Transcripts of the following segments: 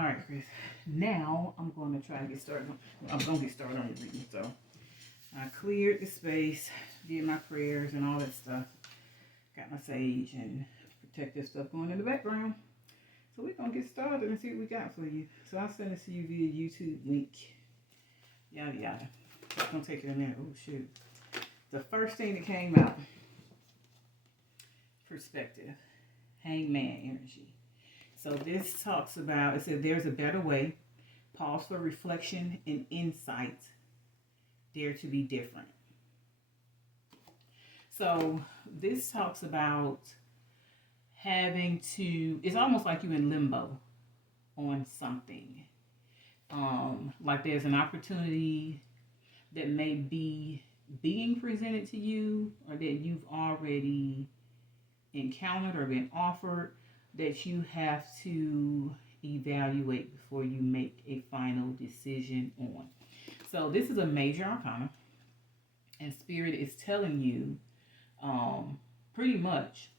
All right, Chris. Now I'm going to try to get started. I'm going to get started on the reading. So I cleared the space, did my prayers and all that stuff. Got my sage and protective stuff going in the background. So we're going to get started and see what we got for you. So I'll send it to you via YouTube link. Yada yada. It's going to take it in there. Oh, shoot. The first thing that came out, perspective, hangman energy. So this talks about, it says there's a better way. Pause for reflection and insight. Dare to be different. So this talks about having to, it's almost like you're in limbo on something. Like there's an opportunity that may be being presented to you or that you've already encountered or been offered that you have to evaluate before you make a final decision on. So this is a major arcana, and Spirit is telling you pretty much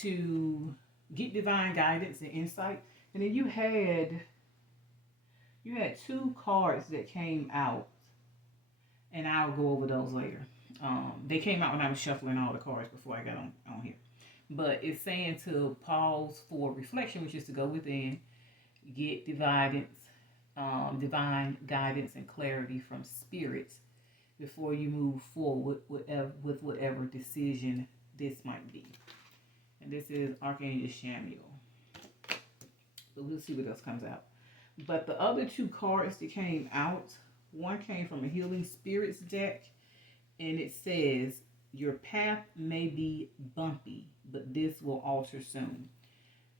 to get divine guidance and insight. And then you had two cards that came out, and I'll go over those later. They came out when I was shuffling all the cards before I got on here. But it's saying to pause for reflection, which is to go within, get divine guidance and clarity from spirits before you move forward with whatever decision this might be. And this is Archangel Samuel. So we'll see what else comes out. But the other two cards that came out, one came from a Healing Spirits deck, and it says, your path may be bumpy, but this will alter soon.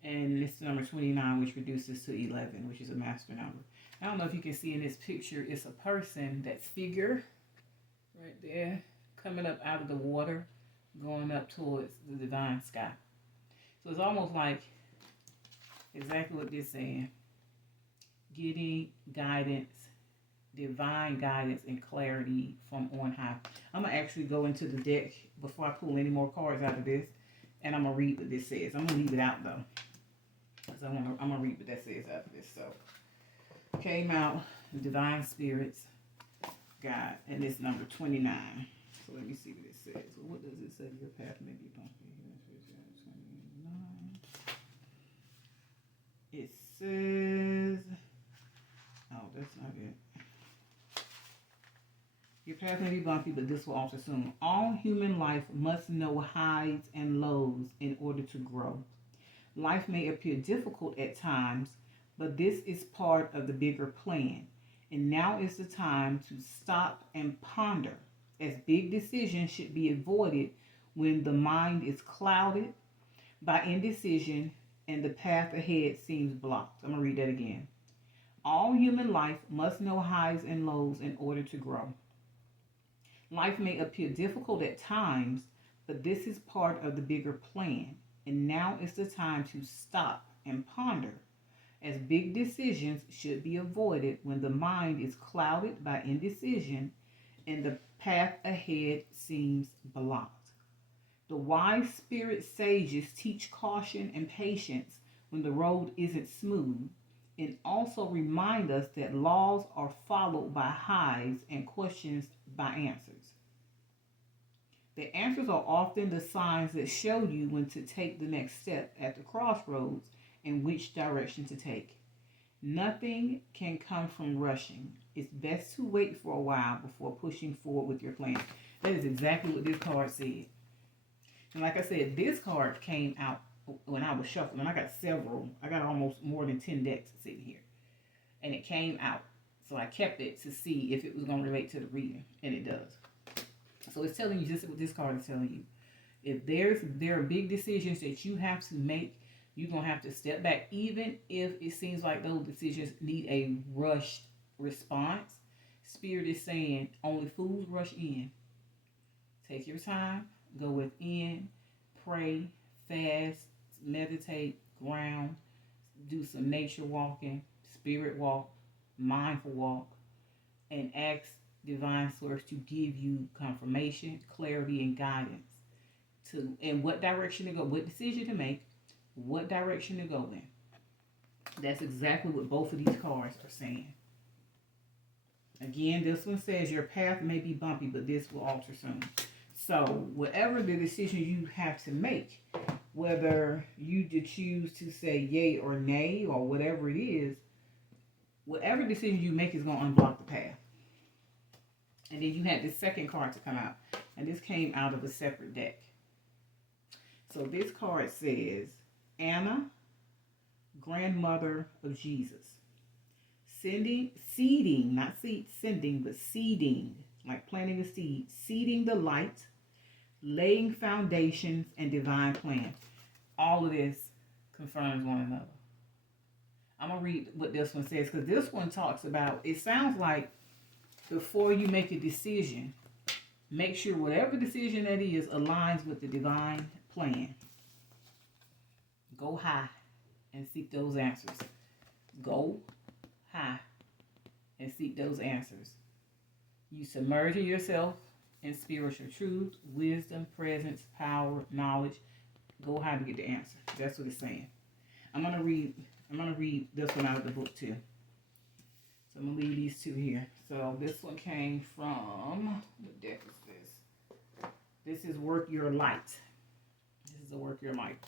And this is number 29, which reduces to 11, which is a master number. I don't know if you can see in this picture, it's a person, that figure right there, coming up out of the water, going up towards the divine sky. So it's almost like exactly what this is saying. Getting guidance, divine guidance and clarity from on high. I'm going to actually go into the deck before I pull any more cards out of this, and I'm going to read what this says. I'm going to leave it out, though, because I'm going to read what that says after this. So, came out, the Divine Spirits God, and it's number 29. So let me see what it says. So what does it say? Your path may be bumpy. 29. It says, oh, that's not it. Your path may be bumpy, but this will alter soon. All human life must know highs and lows in order to grow. Life may appear difficult at times, but this is part of the bigger plan. And now is the time to stop and ponder, as big decisions should be avoided when the mind is clouded by indecision and the path ahead seems blocked. I'm going to read that again. All human life must know highs and lows in order to grow. Life may appear difficult at times, but this is part of the bigger plan. And now is the time to stop and ponder, as big decisions should be avoided when the mind is clouded by indecision and the path ahead seems blocked. The wise spirit sages teach caution and patience when the road isn't smooth, and also remind us that laws are followed by highs and questions by answers. The answers are often the signs that show you when to take the next step at the crossroads and which direction to take. Nothing can come from rushing. It's best to wait for a while before pushing forward with your plan. That is exactly what this card said. And like I said, this card came out when I was shuffling. I got several. I got almost more than 10 decks sitting here. And it came out. So I kept it to see if it was going to relate to the reading. And it does. So it's telling you just what this card is telling you. If there are big decisions that you have to make, you're going to have to step back. Even if it seems like those decisions need a rushed response, Spirit is saying only fools rush in. Take your time. Go within. Pray. Fast. Meditate. Ground. Do some nature walking. Spirit walk. Mindful walk. And ask divine source to give you confirmation, clarity, and guidance to in what direction to go, what decision to make, what direction to go in. That's exactly what both of these cards are saying. Again, this one says your path may be bumpy, but this will alter soon. So, whatever the decision you have to make, whether you choose to say yay or nay or whatever it is, whatever decision you make is going to unblock the path. And then you had this second card to come out, and this came out of a separate deck. So this card says, Anna, grandmother of Jesus. Seeding, not sending, but seeding, like planting a seed, seeding the light, laying foundations, and divine plan. All of this confirms one another. I'm going to read what this one says, because this one talks about, it sounds like before you make a decision, make sure whatever decision that is aligns with the divine plan. Go high and seek those answers. Go high and seek those answers. You submerging yourself in spiritual truth, wisdom, presence, power, knowledge. Go high to get the answer. That's what it's saying. I'm gonna read this one out of the book too. So I'm gonna leave these two here. So this one came from, what deck is this? This is Work Your Light. This is a Work Your Light.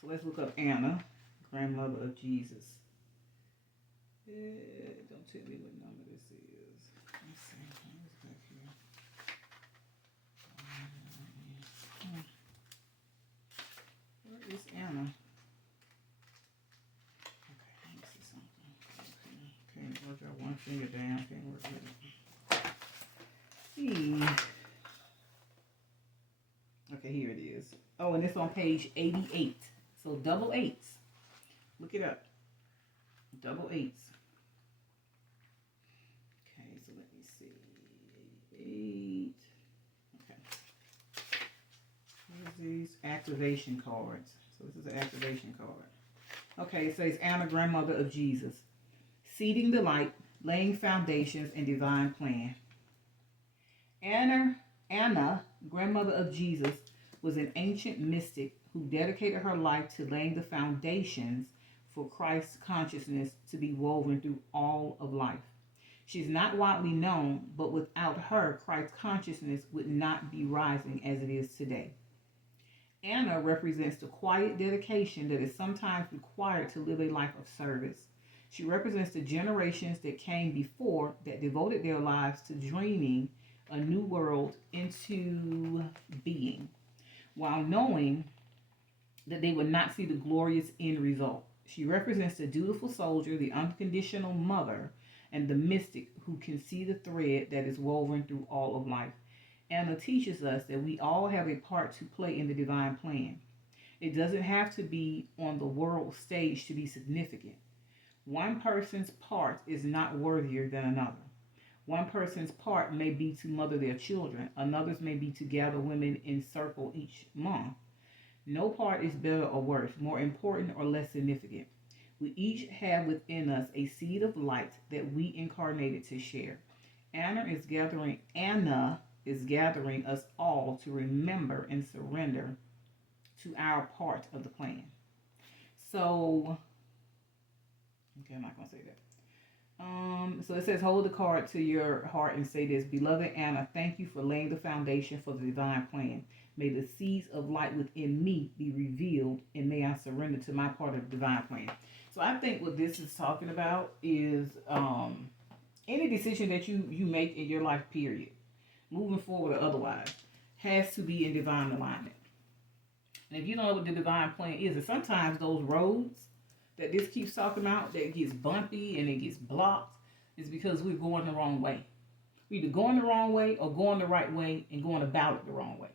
So let's look up Anna, grandmother of Jesus. Don't tell me what number this is. Let's see. Where's back here? Where is Anna? Okay, let me see something. Okay, work out one finger down. Can't work with it. Okay, here it is. Oh, and it's on page 88. So double eights. Look it up. Double eights. Okay, so let me see. 88. Okay. What are these? Activation cards. So this is an activation card. Okay, it says Anna, grandmother of Jesus. Seeding the light, laying foundations, and divine plan. Anna, grandmother of Jesus, was an ancient mystic who dedicated her life to laying the foundations for Christ's consciousness to be woven through all of life. She's not widely known, but without her, Christ's consciousness would not be rising as it is today. Anna represents the quiet dedication that is sometimes required to live a life of service. She represents the generations that came before that devoted their lives to dreaming a new world into being, while knowing that they would not see the glorious end result. She represents the dutiful soldier, the unconditional mother, and the mystic who can see the thread that is woven through all of life. Anna teaches us that we all have a part to play in the divine plan. It doesn't have to be on the world stage to be significant. One person's part is not worthier than another. One person's part may be to mother their children. Another's may be to gather women in circle each month. No part is better or worse, more important or less significant. We each have within us a seed of light that we incarnated to share. Anna is gathering us all to remember and surrender to our part of the plan. So, okay, I'm not going to say that. So it says, hold the card to your heart and say this: Beloved Anna, thank you for laying the foundation for the divine plan. May the seeds of light within me be revealed, and may I surrender to my part of the divine plan. So I think what this is talking about is any decision that you make in your life, period, moving forward or otherwise, has to be in divine alignment. And if you don't know what the divine plan is, and sometimes those roads that this keeps talking about that gets bumpy and it gets blocked, is because we're going the wrong way. We're either going the wrong way or going the right way and going about it the wrong way.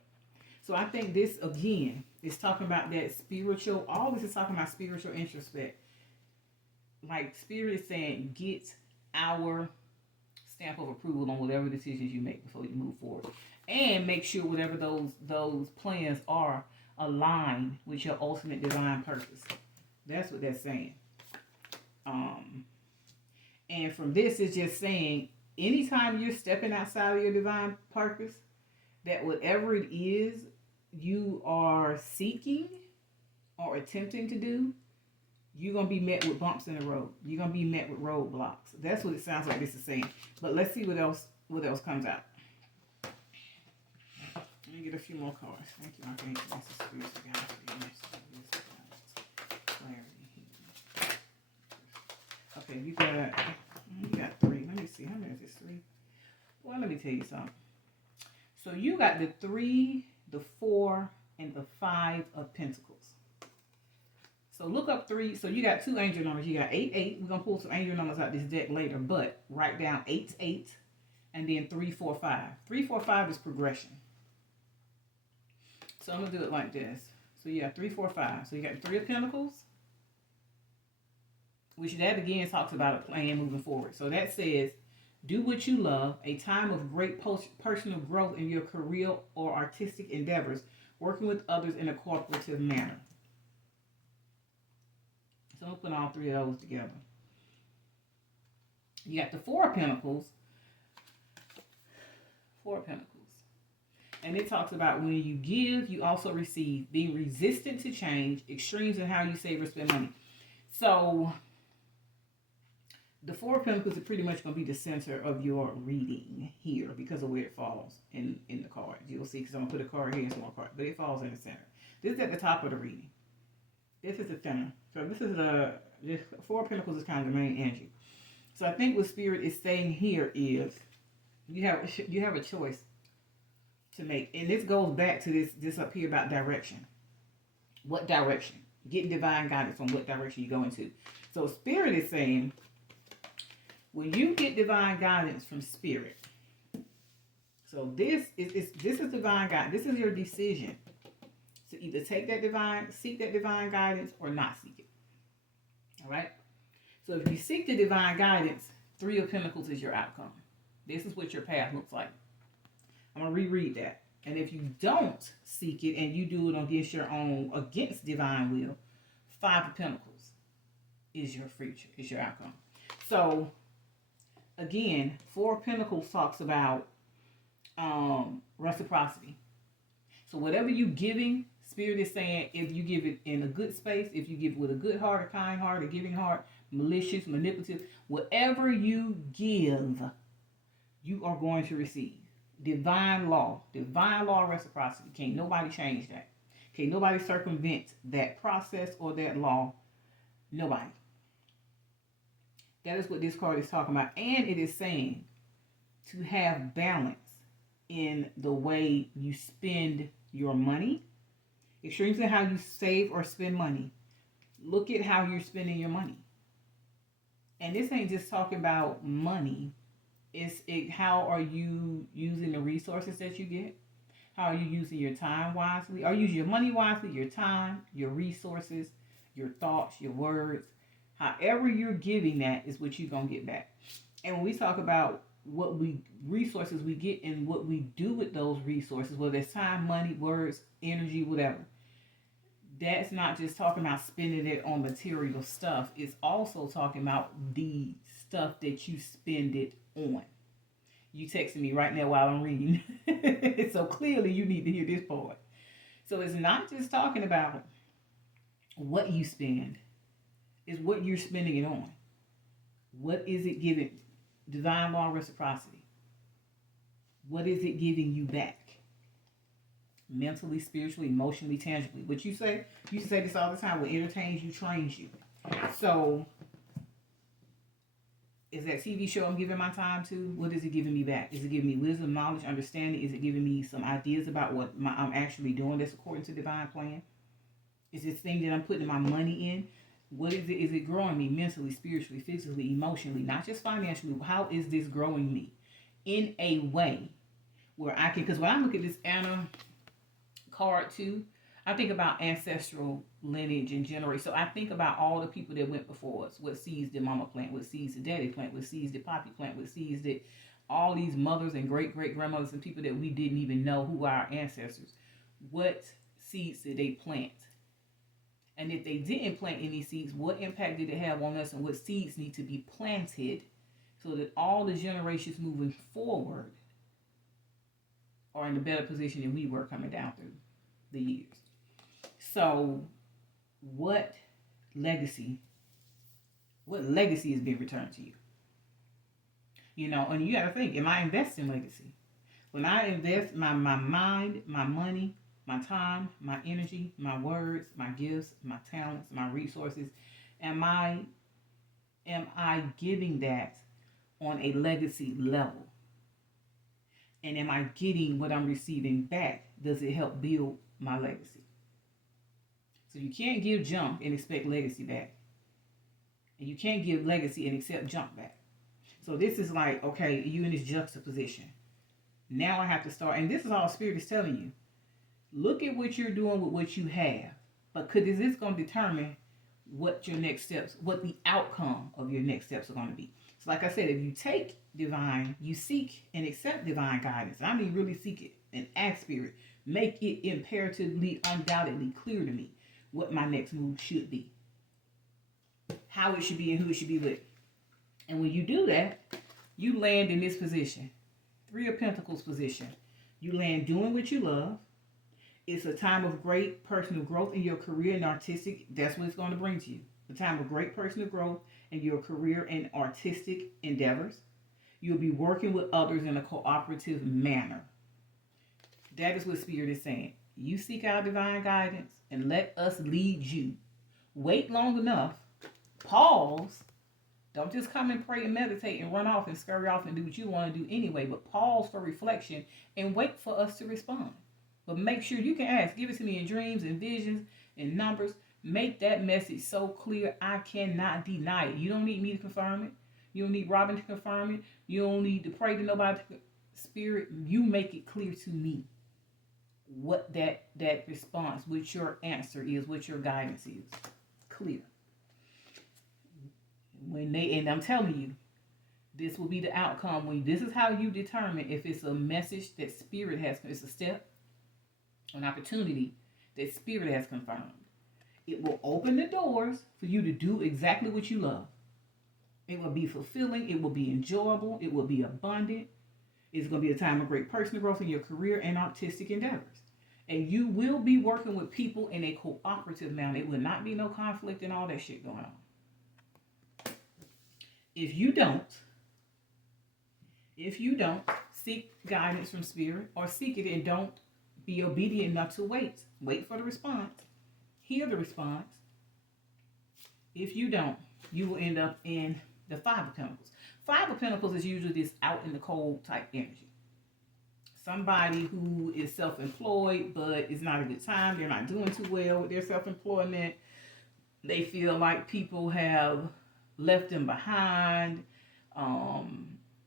So I think this, again, is talking about that spiritual, all this is talking about spiritual introspect. Like Spirit is saying, get our stamp of approval on whatever decisions you make before you move forward. And make sure whatever those plans are aligned with your ultimate divine purpose. That's what that's saying. And from this, it's just saying, anytime you're stepping outside of your divine purpose, that whatever it is you are seeking or attempting to do, You're going to be met with bumps in the road. You're going to be met with roadblocks. That's what it sounds like this is saying. But let's see what else comes out. Let me get a few more cards. Thank you, Archangel. This is spiritual guidance. Clarity. Okay, you got 3. Let me see. How many is this? 3? Well, let me tell you something. So you got the 3, the 4, and the 5 of Pentacles. So look up 3. So you got 2 angel numbers. You got 8. We're going to pull some angel numbers out this deck later. But write down 8, and then 3, 4, 5. 3, 4, 5 is progression. So I'm going to do it like this. So you got 3, 4, 5. So you got 3 of Pentacles, which that again talks about a plan moving forward. So that says, do what you love, a time of great personal growth in your career or artistic endeavors, working with others in a cooperative manner. So I'm putting all 3 of those together. You got the 4 of Pentacles. 4 of Pentacles. And it talks about when you give, you also receive, being resistant to change, extremes in how you save or spend money. So the 4 of Pentacles is pretty much going to be the center of your reading here because of where it falls in the card. You'll see, because I'm going to put a card here and some more card, but it falls in the center. This is at the top of the reading. This is the center. So this is this 4 of Pentacles is kind of the main energy. So I think what Spirit is saying here is you have a choice to make. And this goes back to this up here about direction. What direction? Getting divine guidance on what direction you go into. So Spirit is saying, when you get divine guidance from Spirit, so this is divine guidance. This is your decision to either seek that divine guidance or not seek it. All right? So if you seek the divine guidance, 3 of Pentacles is your outcome. This is what your path looks like. I'm going to reread that. And if you don't seek it and you do it against divine will, 5 of Pentacles is your future, is your outcome. So again, 4 of Pentacles talks about reciprocity. So whatever you're giving, Spirit is saying, if you give it in a good space, if you give it with a good heart, a kind heart, a giving heart, malicious, manipulative, whatever you give, you are going to receive. Divine law of reciprocity. Can't nobody change that. Can't nobody circumvent that process or that law. Nobody. That is what this card is talking about. And it is saying to have balance in the way you spend your money. Extremes in how you save or spend money. Look at how you're spending your money. And this ain't just talking about money. How are you using the resources that you get? How are you using your time wisely? Are you using your money wisely, your time, your resources, your thoughts, your words? However you're giving that is what you're going to get back. And when we talk about resources we get and what we do with those resources, whether it's time, money, words, energy, whatever, that's not just talking about spending it on material stuff. It's also talking about the stuff that you spend it on. You texting me right now while I'm reading. So clearly you need to hear this part. So it's not just talking about what you spend. It's what you're spending it on. What is it giving? Divine law of reciprocity. What is it giving you back? Mentally, spiritually, emotionally, tangibly. What you say this all the time. What entertains you, trains you. So is that TV show I'm giving my time to? What is it giving me back? Is it giving me wisdom, knowledge, understanding? Is it giving me some ideas about what I'm actually doing that's according to divine plan? Is this thing that I'm putting my money in? What is it? Is it growing me mentally, spiritually, physically, emotionally, not just financially? How is this growing me in a way where I can, because when I look at this Anna card too, I think about ancestral lineage and generation. So I think about all the people that went before us. What seeds did mama plant? What seeds did daddy plant? What seeds did poppy plant? What seeds did all these mothers and great-great-grandmothers and people that we didn't even know who are our ancestors? What seeds did they plant? And if they didn't plant any seeds, what impact did it have on us, and what seeds need to be planted so that all the generations moving forward are in a better position than we were coming down through the years? So what legacy. What legacy is being returned to you? You know, and you got to think, am I investing legacy? When I invest my mind, my money, my time, my energy, my words, my gifts, my talents, my resources, am I giving that on a legacy level? And am I getting what I'm receiving back? Does it help build my legacy? So you can't give junk and expect legacy back. And you can't give legacy and accept junk back. So this is like, okay, you in this juxtaposition. Now I have to start, and this is all Spirit is telling you. Look at what you're doing with what you have. But because this is going to determine what your next steps, what the outcome of your next steps are going to be. So like I said, if you take divine, you seek and accept divine guidance. I mean, really seek it and ask Spirit. Make it imperatively, undoubtedly clear to me what my next move should be. How it should be and who it should be with. And when you do that, you land in this position. 3 of Pentacles position. You land doing what you love. It's a time of great personal growth in your career and artistic. That's what it's going to bring to you. A time of great personal growth in your career and artistic endeavors. You'll be working with others in a cooperative manner. That is what Spirit is saying. You seek out divine guidance and let us lead you. Wait long enough. Pause. Don't just come and pray and meditate and run off and scurry off and do what you want to do anyway. But pause for reflection and wait for us to respond. But make sure you can ask. Give it to me in dreams and visions and numbers. Make that message so clear I cannot deny it. You don't need me to confirm it. You don't need Robin to confirm it. You don't need to pray to nobody. Spirit, you make it clear to me what that response, what your answer is, what your guidance is. Clear. And I'm telling you, this will be the outcome. This is how you determine if it's a message that Spirit has, it's a step, an opportunity that Spirit has confirmed. It will open the doors for you to do exactly what you love. It will be fulfilling. It will be enjoyable. It will be abundant. It's going to be a time of great personal growth in your career and artistic endeavors. And you will be working with people in a cooperative manner. It will not be no conflict and all that shit going on. If you don't seek guidance from Spirit or seek it and don't be obedient enough to wait for the response, hear the response. If you don't, you will end up in the 5 of Pentacles. 5 of Pentacles is usually this out in the cold type energy. Somebody who is self-employed, but it's not a good time. They're not doing too well with their self-employment. They feel like people have left them behind,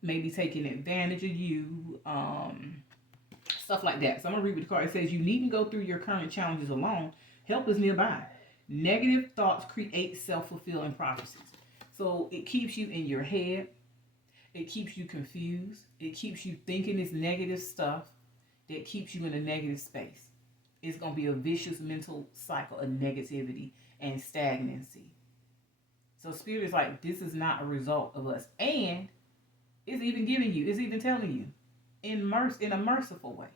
maybe taking advantage of you, stuff like that. So I'm going to read what the card. It says, you needn't go through your current challenges alone. Help is nearby. Negative thoughts create self-fulfilling prophecies. So it keeps you in your head. It keeps you confused. It keeps you thinking this negative stuff that keeps you in a negative space. It's going to be a vicious mental cycle of negativity and stagnancy. So Spirit is like, this is not a result of us. And it's even telling you in a merciful way.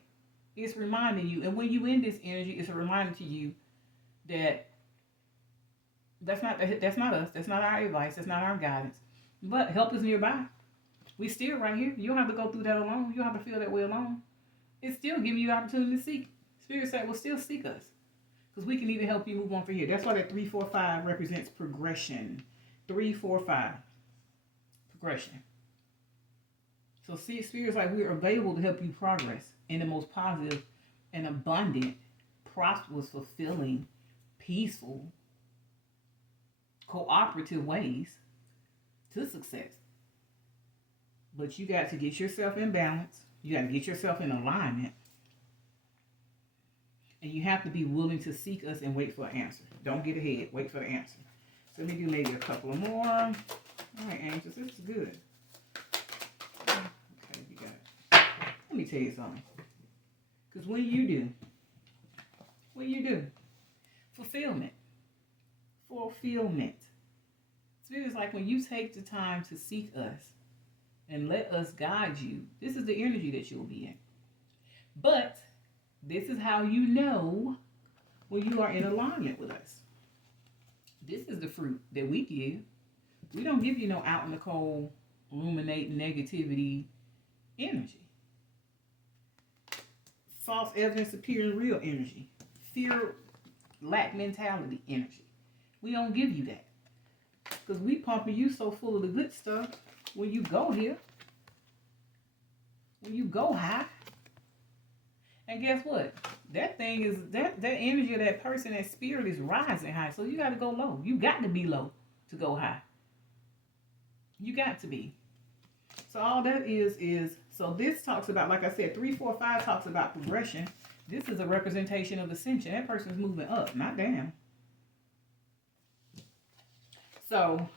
It's reminding you. And when you in this energy, it's a reminder to you that that's not us. That's not our advice. That's not our guidance. But help is nearby. We still right here. You don't have to go through that alone. You don't have to feel that way alone. It's still giving you the opportunity to seek. Spirit said, well, still seek us. Because we can even help you move on from here. That's why that 3, 4, 5 represents progression. 3, 4, 5. Progression. So see, Spirit's like, we're available to help you progress in the most positive and abundant, prosperous, fulfilling, peaceful, cooperative ways to success. But you got to get yourself in balance. You got to get yourself in alignment. And you have to be willing to seek us and wait for an answer. Don't get ahead. Wait for the answer. So let me do maybe a couple of more. All right, angels. This is good. Okay, you got it. Let me tell you something. Because when you do, fulfillment. Spirit is like when you take the time to seek us and let us guide you, this is the energy that you'll be in. But this is how you know when you are in alignment with us. This is the fruit that we give. We don't give you no out in the cold, ruminate negativity energy. False evidence appearing real energy. Fear, lack mentality energy. We don't give you that. Because we pumping you so full of the good stuff when you go here. When you go high. And guess what? That thing is, that energy of that person, that spirit is rising high. So you got to go low. You got to be low to go high. You got to be. So all that is, so this talks about, like I said, 3, 4, 5 talks about progression. This is a representation of ascension. That person's moving up, not down. So,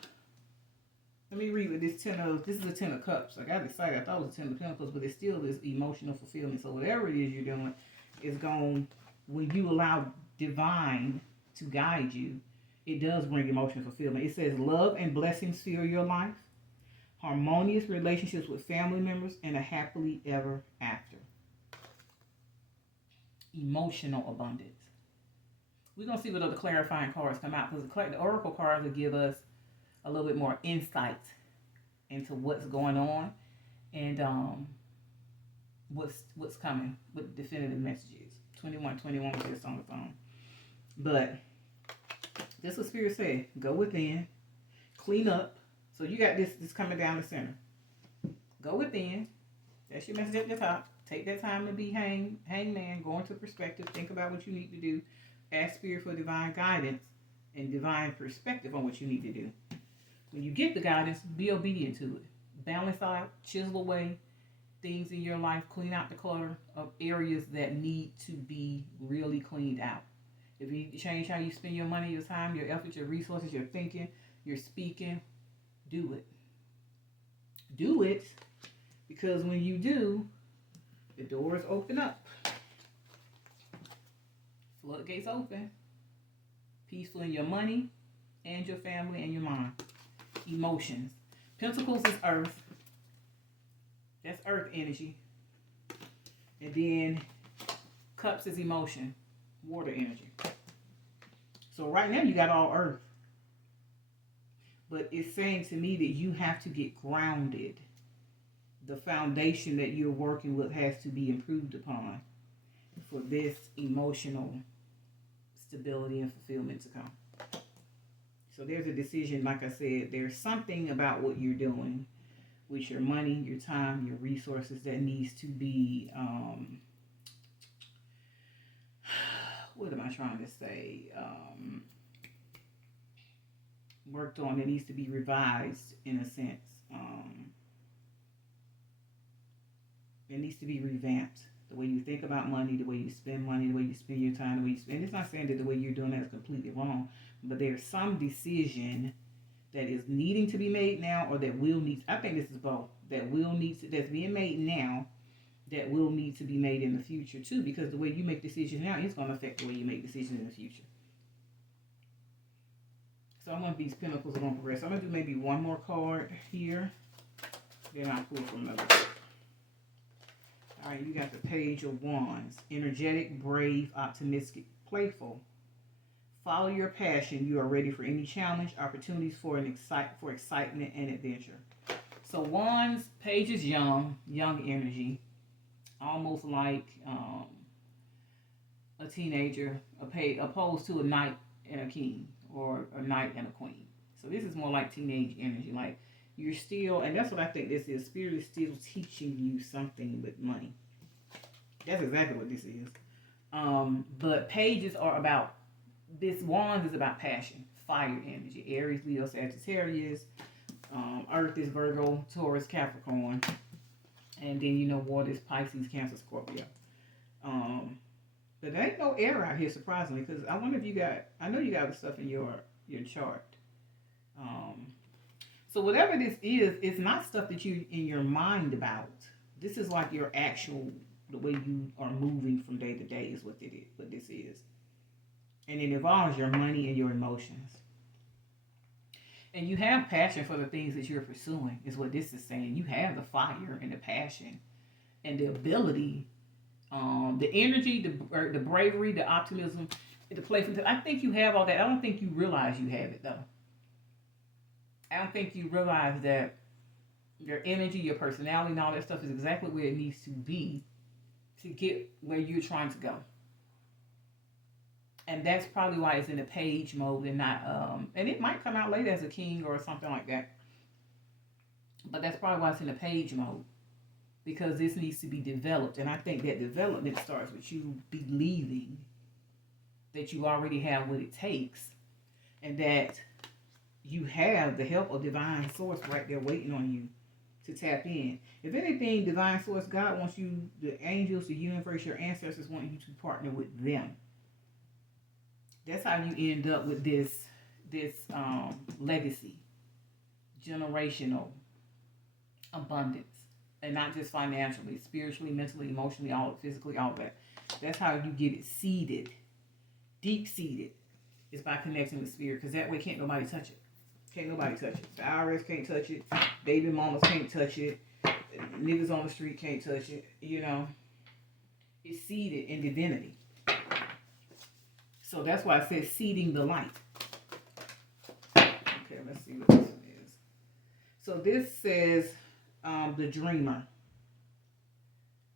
let me read with this this is a 10 of cups. I got excited. I thought it was a 10 of pentacles, but it still is emotional fulfillment. So whatever it is you're doing is going, when you allow divine to guide you, it does bring emotional fulfillment. It says love and blessings fill your life, harmonious relationships with family members, and a happily ever after. Emotional abundance. We're going to see what other clarifying cards come out, because the oracle cards will give us a little bit more insight into what's going on and what's coming with definitive messages. 2121 was just on the phone. But this is what Spirit said. Go within. Clean up. So you got this coming down the center. Go within. That's your message at the top. Take that time to be hangman. Go into perspective. Think about what you need to do. Ask Spirit for divine guidance and divine perspective on what you need to do. When you get the guidance, be obedient to it. Balance out, chisel away things in your life. Clean out the clutter of areas that need to be really cleaned out. If you need to change how you spend your money, your time, your effort, your resources, your thinking, your speaking, do it. Do it, because when you do, the doors open up. Floodgates open. Peaceful in your money and your family and your mind. Emotions. Pentacles is earth. That's earth energy. And then cups is emotion. Water energy. So right now you got all earth. But it's saying to me that you have to get grounded. The foundation that you're working with has to be improved upon for this emotional stability and fulfillment to come. So there's a decision, like I said, there's something about what you're doing with your money, your time, your resources that needs to be, what am I trying to say? Worked on. It needs to be revised in a sense. It needs to be revamped. The way you think about money, the way you spend money, the way you spend your time, the way you spend. It's not saying that the way you're doing that is completely wrong, but there's some decision that is needing to be made now, or that will need. I think this is both. That will need to, that's being made now, that will need to be made in the future too. Because the way you make decisions now is going to affect the way you make decisions in the future. So I'm going to, these pentacles are going to progress. I'm going to do maybe one more card here. Then I'll pull from another. All right, you got the Page of Wands. Energetic, brave, optimistic, playful. Follow your passion. You are ready for any challenge, opportunities for excitement and adventure. So Wands, Page is young energy, almost like a teenager, opposed to a knight and a king, or a knight and a queen. So this is more like teenage energy, like you're still, and that's what I think this is. Spirit is still teaching you something with money. That's exactly what this is. But pages are about, this Wands is about passion, fire energy. Aries, Leo, Sagittarius. Earth is Virgo, Taurus, Capricorn. And then, water is Pisces, Cancer, Scorpio. But there ain't no air out here, surprisingly, because I wonder if you got, I know you got the stuff in your chart. So whatever this is, it's not stuff that you in your mind about. This is like your actual, the way you are moving from day to day is what this is. And it involves your money and your emotions. And you have passion for the things that you're pursuing, is what this is saying. You have the fire and the passion and the ability, the energy, the bravery, the optimism. The playful. I think you have all that. I don't think you realize you have it though. I don't think you realize that your energy, your personality, and all that stuff is exactly where it needs to be to get where you're trying to go. And that's probably why it's in a page mode and not and it might come out later as a king or something like that. But that's probably why it's in a page mode. Because this needs to be developed. And I think that development starts with you believing that you already have what it takes and that you have the help of divine source right there waiting on you to tap in. If anything, divine source, God wants you, the angels, the universe, your ancestors want you to partner with them. That's how you end up with this legacy, generational abundance, and not just financially, spiritually, mentally, emotionally, all physically, all that. That's how you get it seeded, deep seeded, is by connecting with spirit, because that way can't nobody touch it. Can't nobody touch it. The IRS can't touch it. Baby mamas can't touch it. Niggas on the street can't touch it. You know, it's seeded in divinity. So that's why it says seeding the light. Okay, let's see what this one is. So this says the dreamer.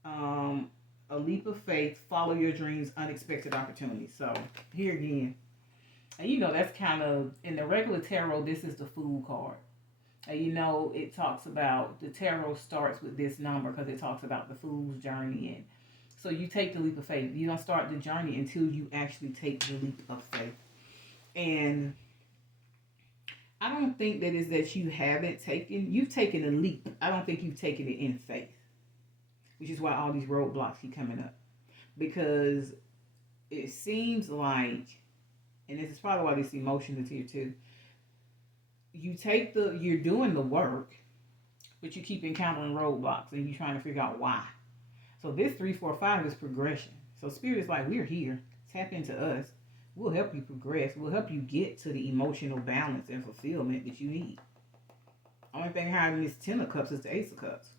A leap of faith, follow your dreams, unexpected opportunities. So here again. And you know, that's kind of, in the regular tarot, this is the Fool card. And you know, it talks about, the tarot starts with this number because it talks about the Fool's journey. And so you take the leap of faith. You don't start the journey until you actually take the leap of faith. And I don't think that is that you haven't taken, you've taken a leap. I don't think you've taken it in faith. Which is why all these roadblocks keep coming up. Because it seems like, and this is probably why this emotion is here too. You're doing the work, but you keep encountering roadblocks and you're trying to figure out why. So this 3, 4, 5 is progression. So spirit is like, we're here. Tap into us. We'll help you progress. We'll help you get to the emotional balance and fulfillment that you need. Only thing higher than this 10 of cups is the Ace of Cups.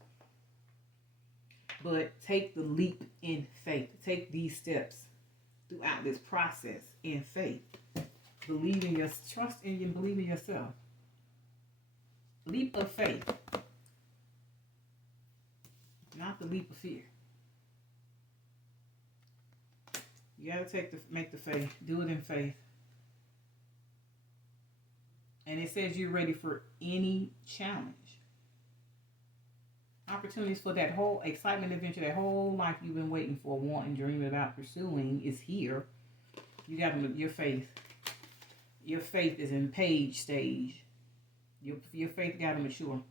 But take the leap in faith. Take these steps throughout this process in faith. Believe in your, trust in you and believe in yourself. Leap of faith. Not the leap of fear. You gotta make the faith. Do it in faith. And it says you're ready for any challenge. Opportunities for that whole excitement adventure, that whole life you've been waiting for, wanting, dreaming about, pursuing is here. You got your faith. Your faith is in page stage. Your faith got to mature.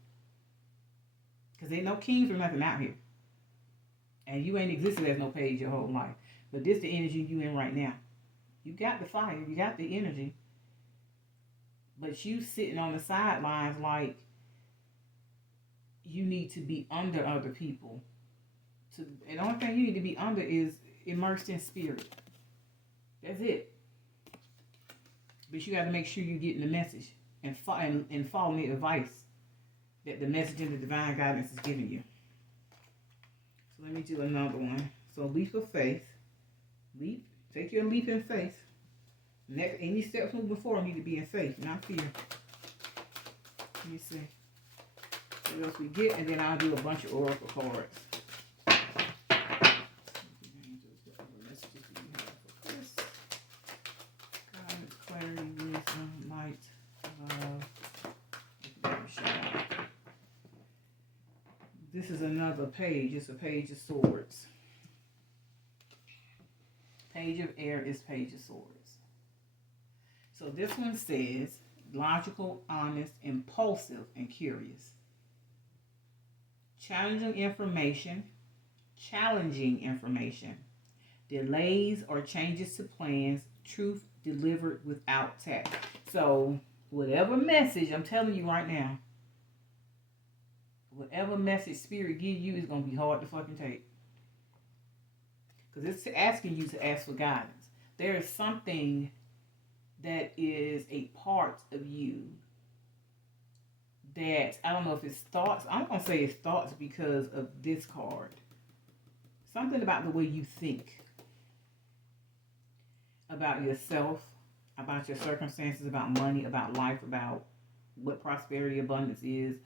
Because ain't no kings or nothing out here. And you ain't existed as no page your whole life. But this the energy you in right now. You got the fire. You got the energy. But you sitting on the sidelines like you need to be under other people. And the only thing you need to be under is immersed in spirit. That's it. But you got to make sure you're getting the message and following the advice that the message and the divine guidance is giving you. So let me do another one. So leap of faith. Leap. Take your leap in faith. Next, any steps moving forward need to be in faith, not fear. Let me see what else we get, and then I'll do a bunch of oracle cards. Guidance, clarity, wisdom, light, love. This is another page. It's a page of swords. Page of air is page of swords. So this one says logical, honest, impulsive, and curious. Challenging information, delays or changes to plans, truth delivered without tact. So whatever message, I'm telling you right now, whatever message spirit gives you is going to be hard to fucking take. Because it's asking you to ask for guidance. There is something that is a part of you that, I don't know if it's thoughts. I'm going to say it's thoughts because of this card. Something about the way you think. about yourself, about your circumstances, about money, about life, about what prosperity, abundance is,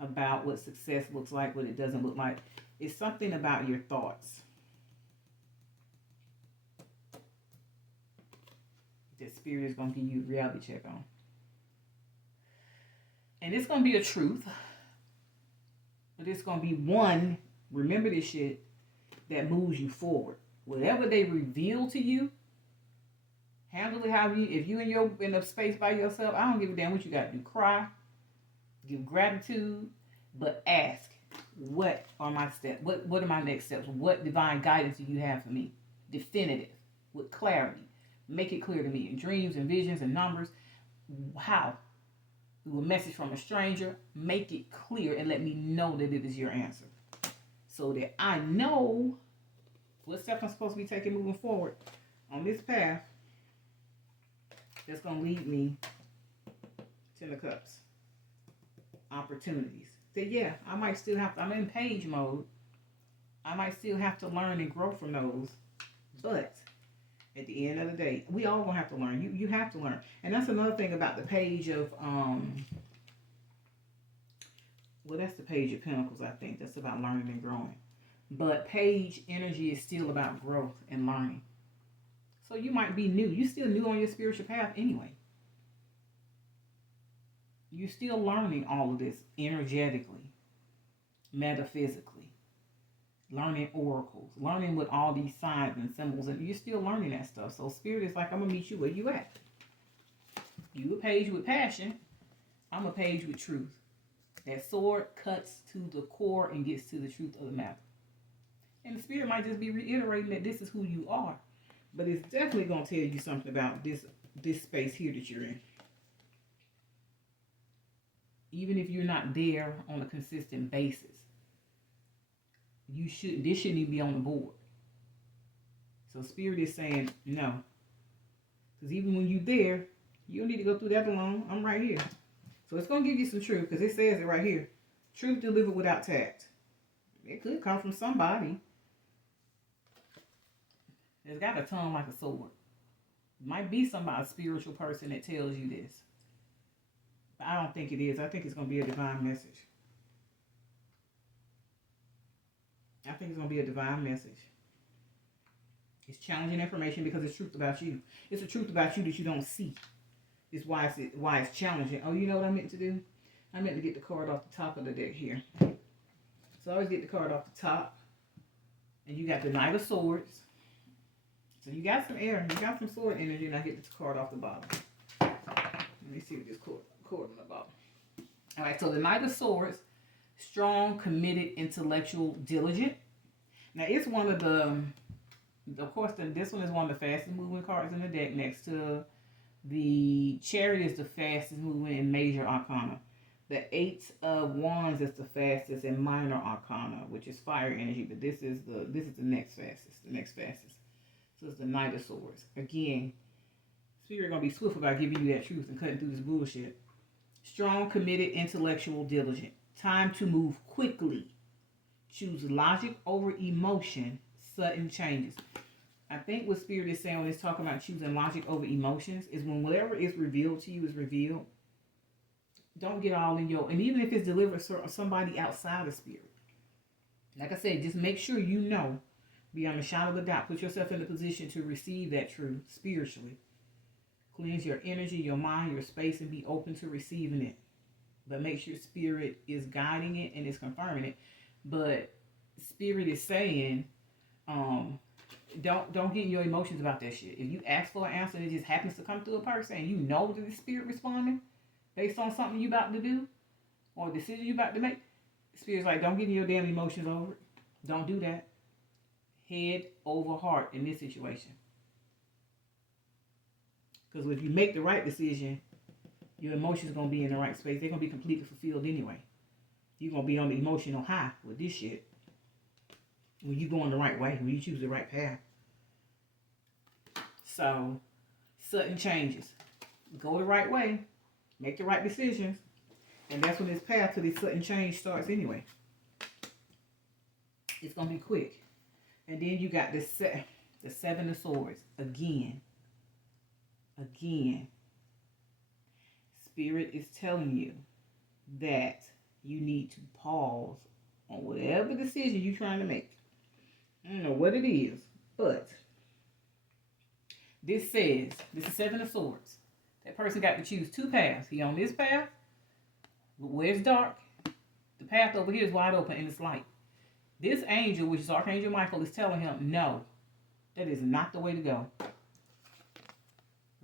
about what success looks like, what it doesn't look like. It's something about your thoughts that Spirit is going to give you a reality check on. And it's going to be a truth, but it's going to be one, remember this shit, that moves you forward. Whatever they reveal to you, handle it how you, if you in a space by yourself, I don't give a damn what you got to do. Cry, give gratitude, but ask, what are my steps? What are my next steps? What divine guidance do you have for me? Definitive, with clarity. Make it clear to me in dreams and visions and numbers. How? Through a message from a stranger. Make it clear and let me know that it is your answer, so that I know what steps I'm supposed to be taking moving forward on this path that's going to lead me to the cups. Opportunities. That, yeah, I might still have to, I'm in page mode. I might still have to learn and grow from those. But at the end of the day, we all going to have to learn. You have to learn. And that's another thing about the page of, well, that's the page of Pentacles, I think. That's about learning and growing. But page energy is still about growth and learning. So you might be new. You're still new on your spiritual path anyway. You're still learning all of this energetically, metaphysically, learning oracles, learning with all these signs and symbols, and you're still learning that stuff. So Spirit is like, I'm going to meet you where you at. You a page with passion. I'm a page with truth. That sword cuts to the core and gets to the truth of the matter. And the Spirit might just be reiterating that this is who you are. But it's definitely going to tell you something about this space here that you're in. Even if you're not there on a consistent basis, this shouldn't even be on the board. So Spirit is saying no. Because even when you're there, you don't need to go through that alone. I'm right here. So it's going to give you some truth, because it says it right here. Truth delivered without tact. It could come from somebody that's got a tongue like a sword. It might be somebody, a spiritual person, that tells you this. But I don't think it is. I think it's going to be a divine message. I think it's going to be a divine message. It's challenging information because it's truth about you. It's a truth about you that you don't see. It's why it's challenging. Oh, you know what I meant to do? I meant to get the card off the top of the deck here. So I always get the card off the top. And you got the Knight of Swords. So you got some air. You got some sword energy. And I get this card off the bottom. Let me see what this card on the bottom. All right, so the Knight of Swords. Strong, committed, intellectual, diligent. Now, it's one of the... Of course, this one is one of the fastest moving cards in the deck. Next to the Chariot is the fastest moving in major arcana. The Eight of Wands is the fastest in minor arcana, which is fire energy. But this is the next fastest. The next fastest. So it's the Knight of Swords. Again, Spirit gonna be swift about giving you that truth and cutting through this bullshit. Strong, committed, intellectual, diligent. Time to move quickly. Choose logic over emotion. Sudden changes. I think what Spirit is saying when it's talking about choosing logic over emotions is when whatever is revealed to you is revealed. Don't get all in your... And even if it's delivered to somebody outside of Spirit. Like I said, just make sure you know. Beyond a shadow of a doubt. Put yourself in a position to receive that truth spiritually. Cleanse your energy, your mind, your space, and be open to receiving it. But make sure Spirit is guiding it and is confirming it. But Spirit is saying... Don't get in your emotions about that shit. If you ask for an answer and it just happens to come through a person and you know that the Spirit responding based on something you about to do or a decision you about to make, Spirit's like, don't get in your damn emotions over it. Don't do that. Head over heart in this situation. Because if you make the right decision, your emotions going to be in the right space. They're going to be completely fulfilled anyway. You're going to be on the emotional high with this shit. When you go in the right way, when you choose the right path. So, sudden changes. Go the right way. Make the right decisions. And that's when this path to this sudden change starts anyway. It's going to be quick. And then you got the Seven of Swords. Again. Again, Spirit is telling you that you need to pause on whatever decision you're trying to make. I don't know what it is, but this says, this is Seven of Swords. That person got to choose two paths. He on this path, where it's dark. The path over here is wide open and it's light. This angel, which is Archangel Michael, is telling him, no, that is not the way to go.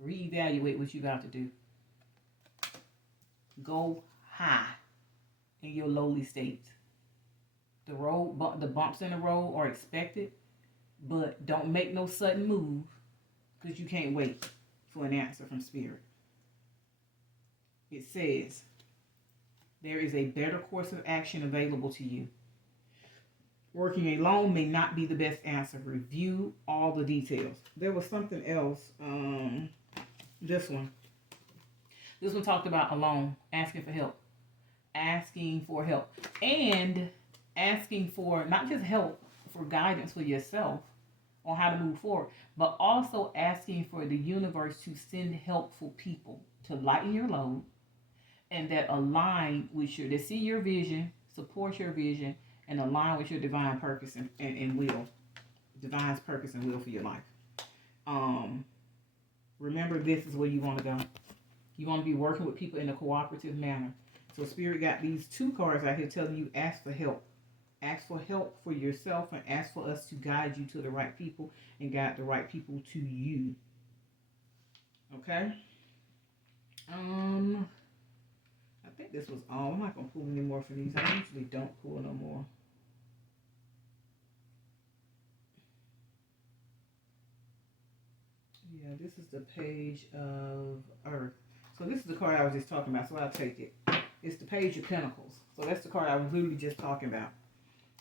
Reevaluate what you got to do. Go high in your lowly state. The bumps in the road are expected, but don't make no sudden move because you can't wait for an answer from Spirit. It says, there is a better course of action available to you. Working alone may not be the best answer. Review all the details. There was something else. This one talked about alone, asking for help. Asking for help. And asking for not just help, for guidance for yourself on how to move forward, but also asking for the universe to send helpful people to lighten your load and that align with that see your vision, support your vision, and align with your divine purpose and will. Divine's purpose and will for your life. Remember, this is where you want to go. You want to be working with people in a cooperative manner. So Spirit got these two cards out here telling you ask for help. Ask for help for yourself and ask for us to guide you to the right people and guide the right people to you. Okay? I think this was all. I'm not going to pull any more for these. I usually don't pull no more. Yeah, this is the Page of Earth. So this is the card I was just talking about, so I'll take it. It's the Page of Pentacles. So that's the card I was literally just talking about.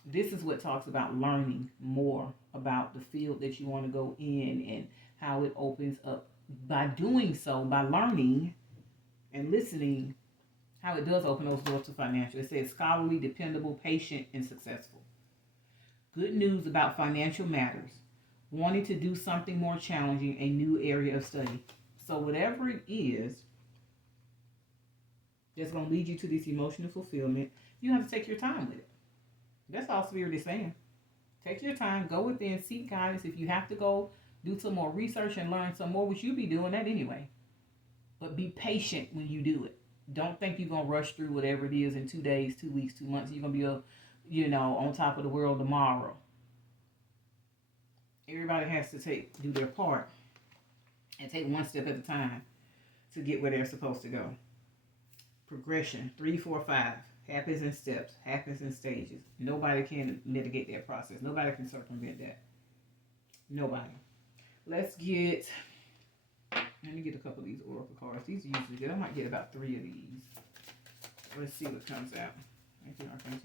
This is what talks about learning more about the field that you want to go in and how it opens up. By doing so, by learning and listening, how it does open those doors to financial. It says scholarly, dependable, patient, and successful. Good news about financial matters. Wanting to do something more challenging, a new area of study. So whatever it is that's going to lead you to this emotional fulfillment, you have to take your time with it. That's all Spirit is saying. Take your time, go within, seek guidance. If you have to go do some more research and learn some more, which you'll be doing that anyway. But be patient when you do it. Don't think you're going to rush through whatever it is in 2 days, 2 weeks, 2 months. You're going to be, on top of the world tomorrow. Everybody has to do their part and take one step at a time to get where they're supposed to go. Progression, 3, 4, 5. Happens in steps, happens in stages. Nobody can mitigate that process. Nobody can circumvent that. Nobody. Let me get a couple of these oracle cards. These are usually good. I might get about 3 of these. Let's see what comes out. Okay. That comes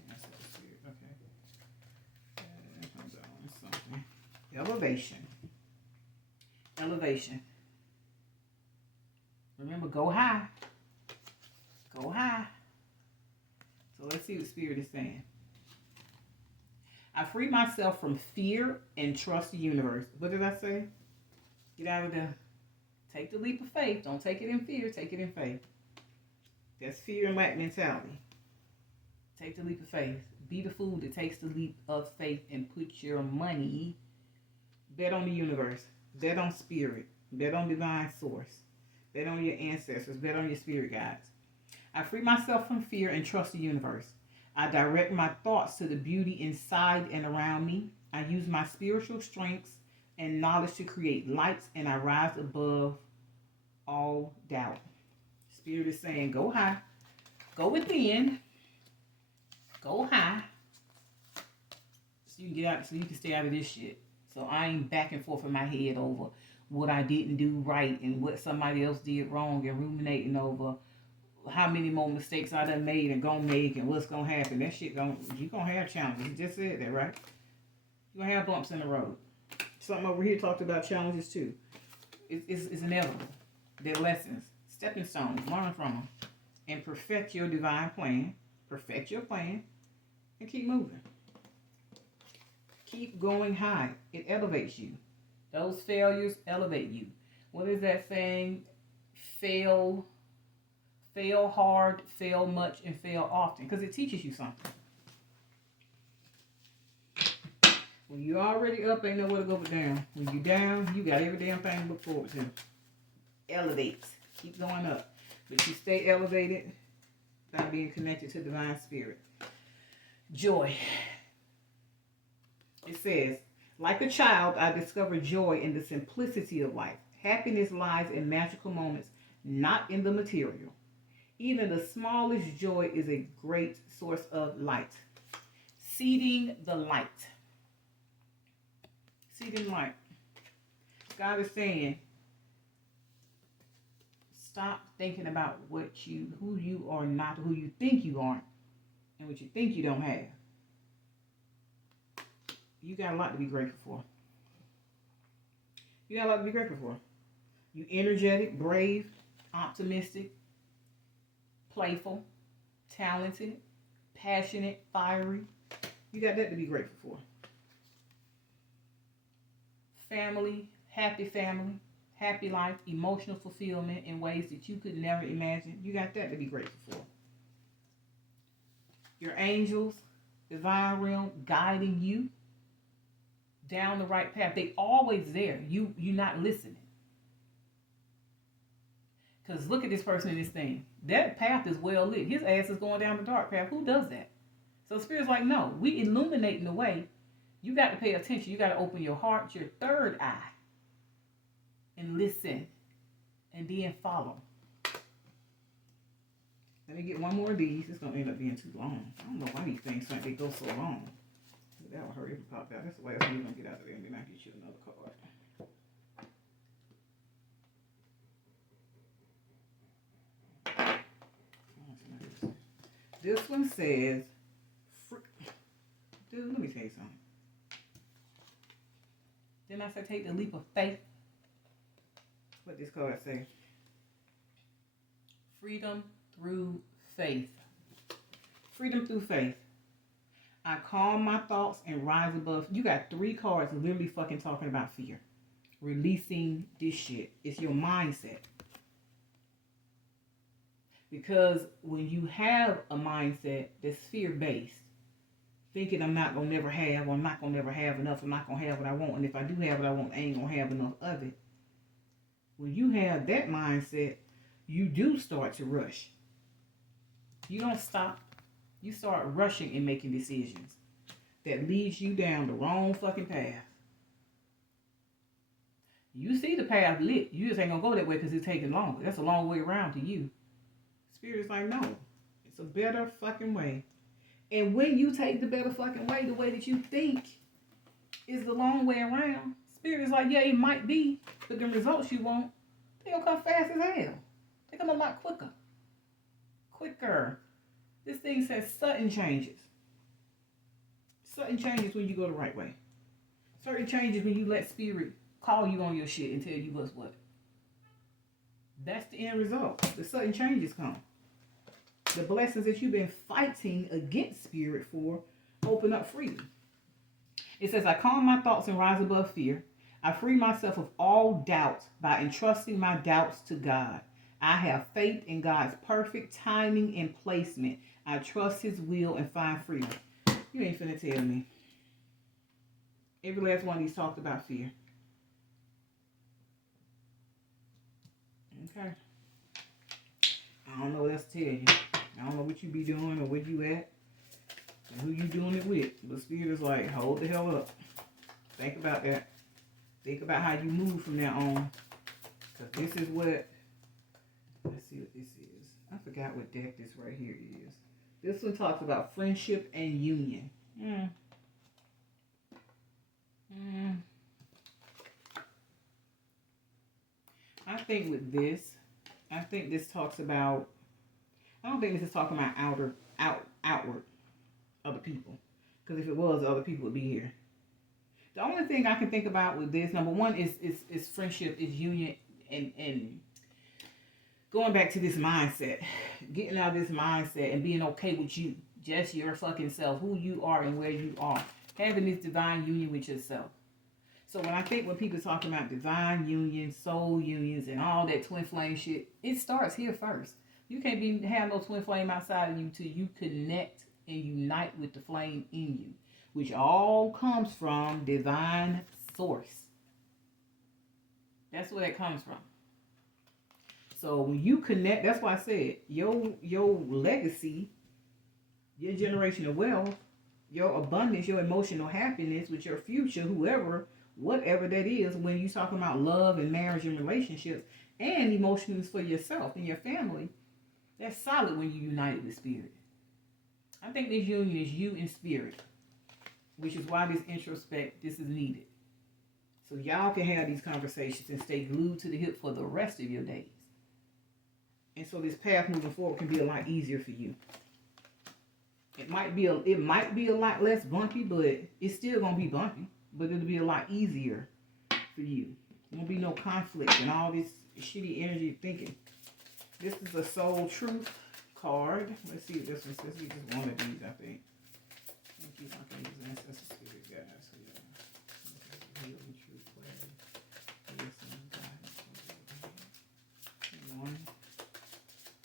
out on something. Elevation. Remember, go high. Go high. So let's see what Spirit is saying. I free myself from fear and trust the universe. What did I say? Get out of there. Take the leap of faith. Don't take it in fear. Take it in faith. That's fear and lack mentality. Take the leap of faith. Be the fool that takes the leap of faith and put your money. Bet on the universe. Bet on Spirit. Bet on divine source. Bet on your ancestors. Bet on your spirit guides. I free myself from fear and trust the universe. I direct my thoughts to the beauty inside and around me. I use my spiritual strengths and knowledge to create lights, and I rise above all doubt. Spirit is saying, go high. Go within. Go high. So you can get out, so you can stay out of this shit. So I ain't back and forth in my head over what I didn't do right and what somebody else did wrong and ruminating over how many more mistakes I done made and gonna make and what's gonna happen. That shit you gonna have challenges. You just said that, right? You're gonna have bumps in the road. Something over here talked about challenges too. It's inevitable. They're lessons, stepping stones. Learn from them and perfect your divine plan. Perfect your plan and keep moving. Keep going high. It elevates you. Those failures elevate you. what is that saying? Fail, fail hard, fail much, and fail often. Because it teaches you something. When you already up, ain't nowhere to go but down. When you down, you got every damn thing to look forward to. Elevate. Keep going up. But you stay elevated by being connected to divine spirit. Joy. It says, like a child, I discovered joy in the simplicity of life. Happiness lies in magical moments, not in the material. Even the smallest joy is a great source of light. Seeding the light. Seeding light. God is saying, stop thinking about who you are not, who you think you aren't, and what you think you don't have. You got a lot to be grateful for. You got a lot to be grateful for. You energetic, brave, optimistic, playful, talented, passionate, fiery. You got that to be grateful for. Family, happy life, emotional fulfillment in ways that you could never imagine. You got that to be grateful for. Your angels, divine realm, guiding you down the right path. They always there. You're not listening. Because look at this person in this thing. That path is well lit. His ass is going down the dark path. Who does that? So Spirit's like, no, we illuminating the way. You got to pay attention. You got to open your heart, your third eye, and listen, and then follow. Let me get one more of these. It's going to end up being too long. I don't know why these things think they go so long. That'll hurry up and pop out. That's the last one you're going to get out of there, and then I'll get you another card. This one says, dude, let me tell you something. Didn't I say take the leap of faith? What this card say? Freedom through faith. Freedom through faith. I calm my thoughts and rise above. You got 3 cards literally fucking talking about fear. Releasing this shit. It's your mindset. Because when you have a mindset that's fear-based, thinking I'm not going to never have, or I'm not going to never have enough, I'm not going to have what I want, and if I do have what I want, I ain't going to have enough of it. When you have that mindset, you do start to rush. You don't stop. You start rushing and making decisions that leads you down the wrong fucking path. You see the path lit. You just ain't going to go that way because it's taking longer. That's a long way around to you. Spirit is like, no. It's a better fucking way. And when you take the better fucking way, the way that you think is the long way around, Spirit is like, yeah, it might be, but the results you want, they gonna come fast as hell. They come a lot quicker. Quicker. This thing says sudden changes. Sudden changes when you go the right way. Certain changes when you let Spirit call you on your shit and tell you what's what. That's the end result. The sudden changes come. The blessings that you've been fighting against Spirit for open up freely. It says, I calm my thoughts and rise above fear. I free myself of all doubt by entrusting my doubts to God. I have faith in God's perfect timing and placement. I trust His will and find freedom. You ain't finna tell me. Every last one of these talked about fear. Okay. I don't know what else to tell you. I don't know what you be doing or where you at and who you doing it with. But Spirit is like, hold the hell up. Think about that. Think about how you move from now on. Because this is what, let's see what this is. I forgot what deck this right here is. This one talks about friendship and union. I think with this, I think this talks about, I don't think this is talking about outward other people. Because if it was, other people would be here. The only thing I can think about with this, number one, is friendship, is union, and going back to this mindset. Getting out of this mindset and being okay with you. Just your fucking self. Who you are and where you are. Having this divine union with yourself. So when people talking about divine unions, soul unions, and all that twin flame shit, it starts here first. You can't have no twin flame outside of you till you connect and unite with the flame in you, which all comes from divine source. That's where that comes from. So when you connect, that's why I said your legacy, your generational wealth, your abundance, your emotional happiness with your future, whoever, whatever that is, when you talking about love and marriage and relationships and emotions for yourself and your family, that's solid when you unite with spirit. I think this union is you in spirit, which is why this is needed. So y'all can have these conversations and stay glued to the hip for the rest of your days. And so this path moving forward can be a lot easier for you. It might be a lot less bumpy, but it's still gonna be bumpy. But it'll be a lot easier for you. There won't be no conflict and all this shitty energy thinking. This is a soul truth card. Let's see if this one says just one of these, I think. Thank you, I can use ancestors, spirit guides. Healing, truth, clarity. Wisdom, guidance. One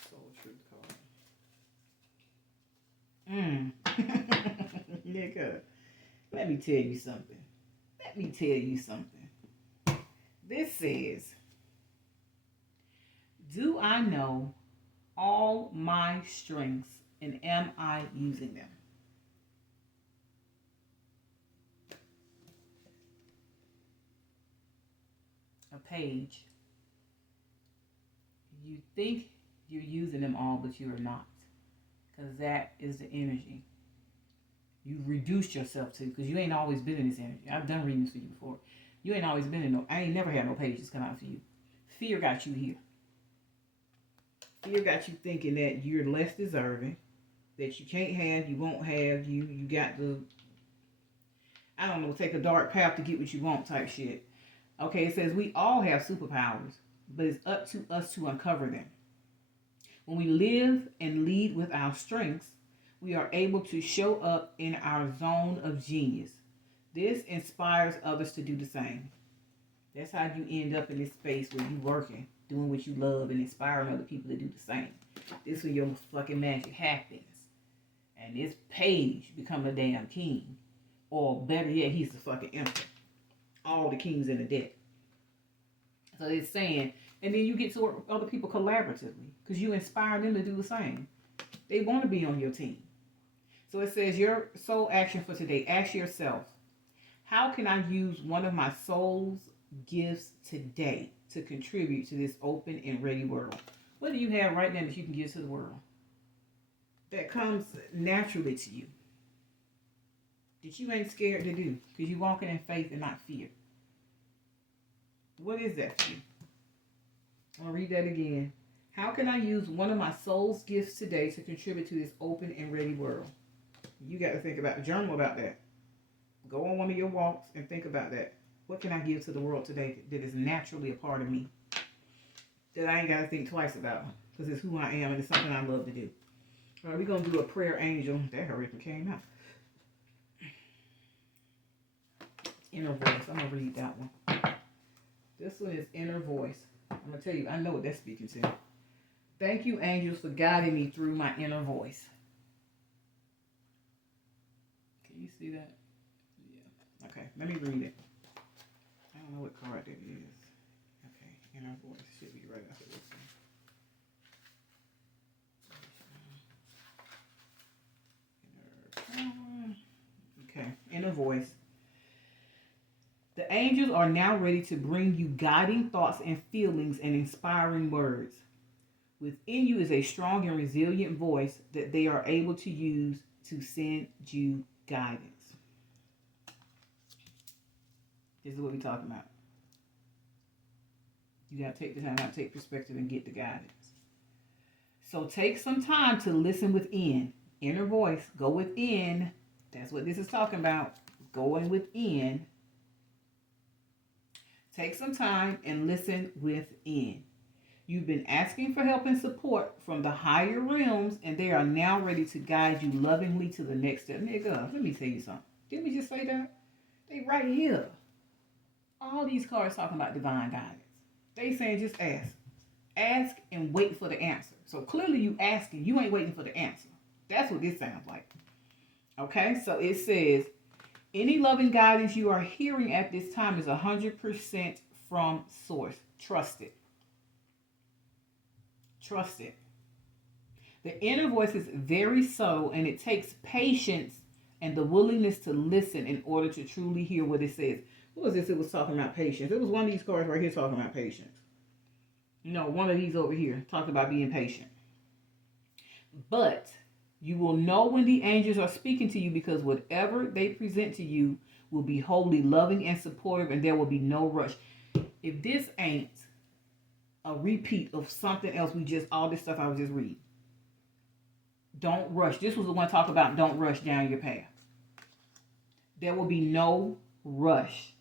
soul truth card. Nigga, let me tell you something. This says, do I know all my strengths and am I using them? A page. You think you're using them all, but you are not. Because that is the energy you've reduced yourself to, because you ain't always been in this energy. I've done readings for you before. You ain't always been in no, I ain't never had no pages come out for you. Fear got you here. Fear got you thinking that you're less deserving, that you can't have, you won't have, you got to, I don't know, take a dark path to get what you want type shit. Okay, it says we all have superpowers, but it's up to us to uncover them. When we live and lead with our strengths, we are able to show up in our zone of genius. This inspires others to do the same. That's how you end up in this space where you working, doing what you love, and inspiring other people to do the same. This is when your fucking magic happens. And this page become a damn king. Or better yet, he's the fucking emperor. All the kings in the deck. So it's saying, and then you get to work with other people collaboratively, because you inspire them to do the same. They want to be on your team. So it says your soul action for today. Ask yourself, how can I use one of my soul's gifts today to contribute to this open and ready world? What do you have right now that you can give to the world? That comes naturally to you. That you ain't scared to do. Because you're walking in faith and not fear. What is that for you? I'll read that again. How can I use one of my soul's gifts today to contribute to this open and ready world? You got to think about, journal about that. Go on one of your walks and think about that. What can I give to the world today that is naturally a part of me? That I ain't got to think twice about. Because it's who I am and it's something I love to do. All right, we're going to do a prayer angel. That hurry up and came out. Inner voice. I'm going to read that one. This one is inner voice. I'm going to tell you, I know what that's speaking to. Thank you, angels, for guiding me through my inner voice. Can you see that? Yeah. Okay, let me read it. I don't know what card that is. Okay, inner voice should be right after this one. Okay, inner voice. The angels are now ready to bring you guiding thoughts and feelings and inspiring words. Within you is a strong and resilient voice that they are able to use to send you guidance. This is what we're talking about. You got to take the time out, take perspective, and get the guidance. So take some time to listen within. Inner voice, go within. That's what this is talking about. Going within. Take some time and listen within. You've been asking for help and support from the higher realms, and they are now ready to guide you lovingly to the next step. Nigga, let me tell you something. Didn't we just say that? They right here. All these cards talking about divine guidance. They saying just ask. Ask and wait for the answer. So clearly you asking, you ain't waiting for the answer. That's what this sounds like. Okay, so it says, any loving guidance you are hearing at this time is 100% from source. Trust it. Trust it. The inner voice is very subtle, and it takes patience and the willingness to listen in order to truly hear what it says. What was this? It was talking about patience. It was one of these cards right here talking about patience. No, one of these over here talked about being patient. But you will know when the angels are speaking to you, because whatever they present to you will be wholly loving and supportive, and there will be no rush. If this ain't a repeat of something else, all this stuff I was just reading. Don't rush. This was the one talk about don't rush down your path. There will be no rush.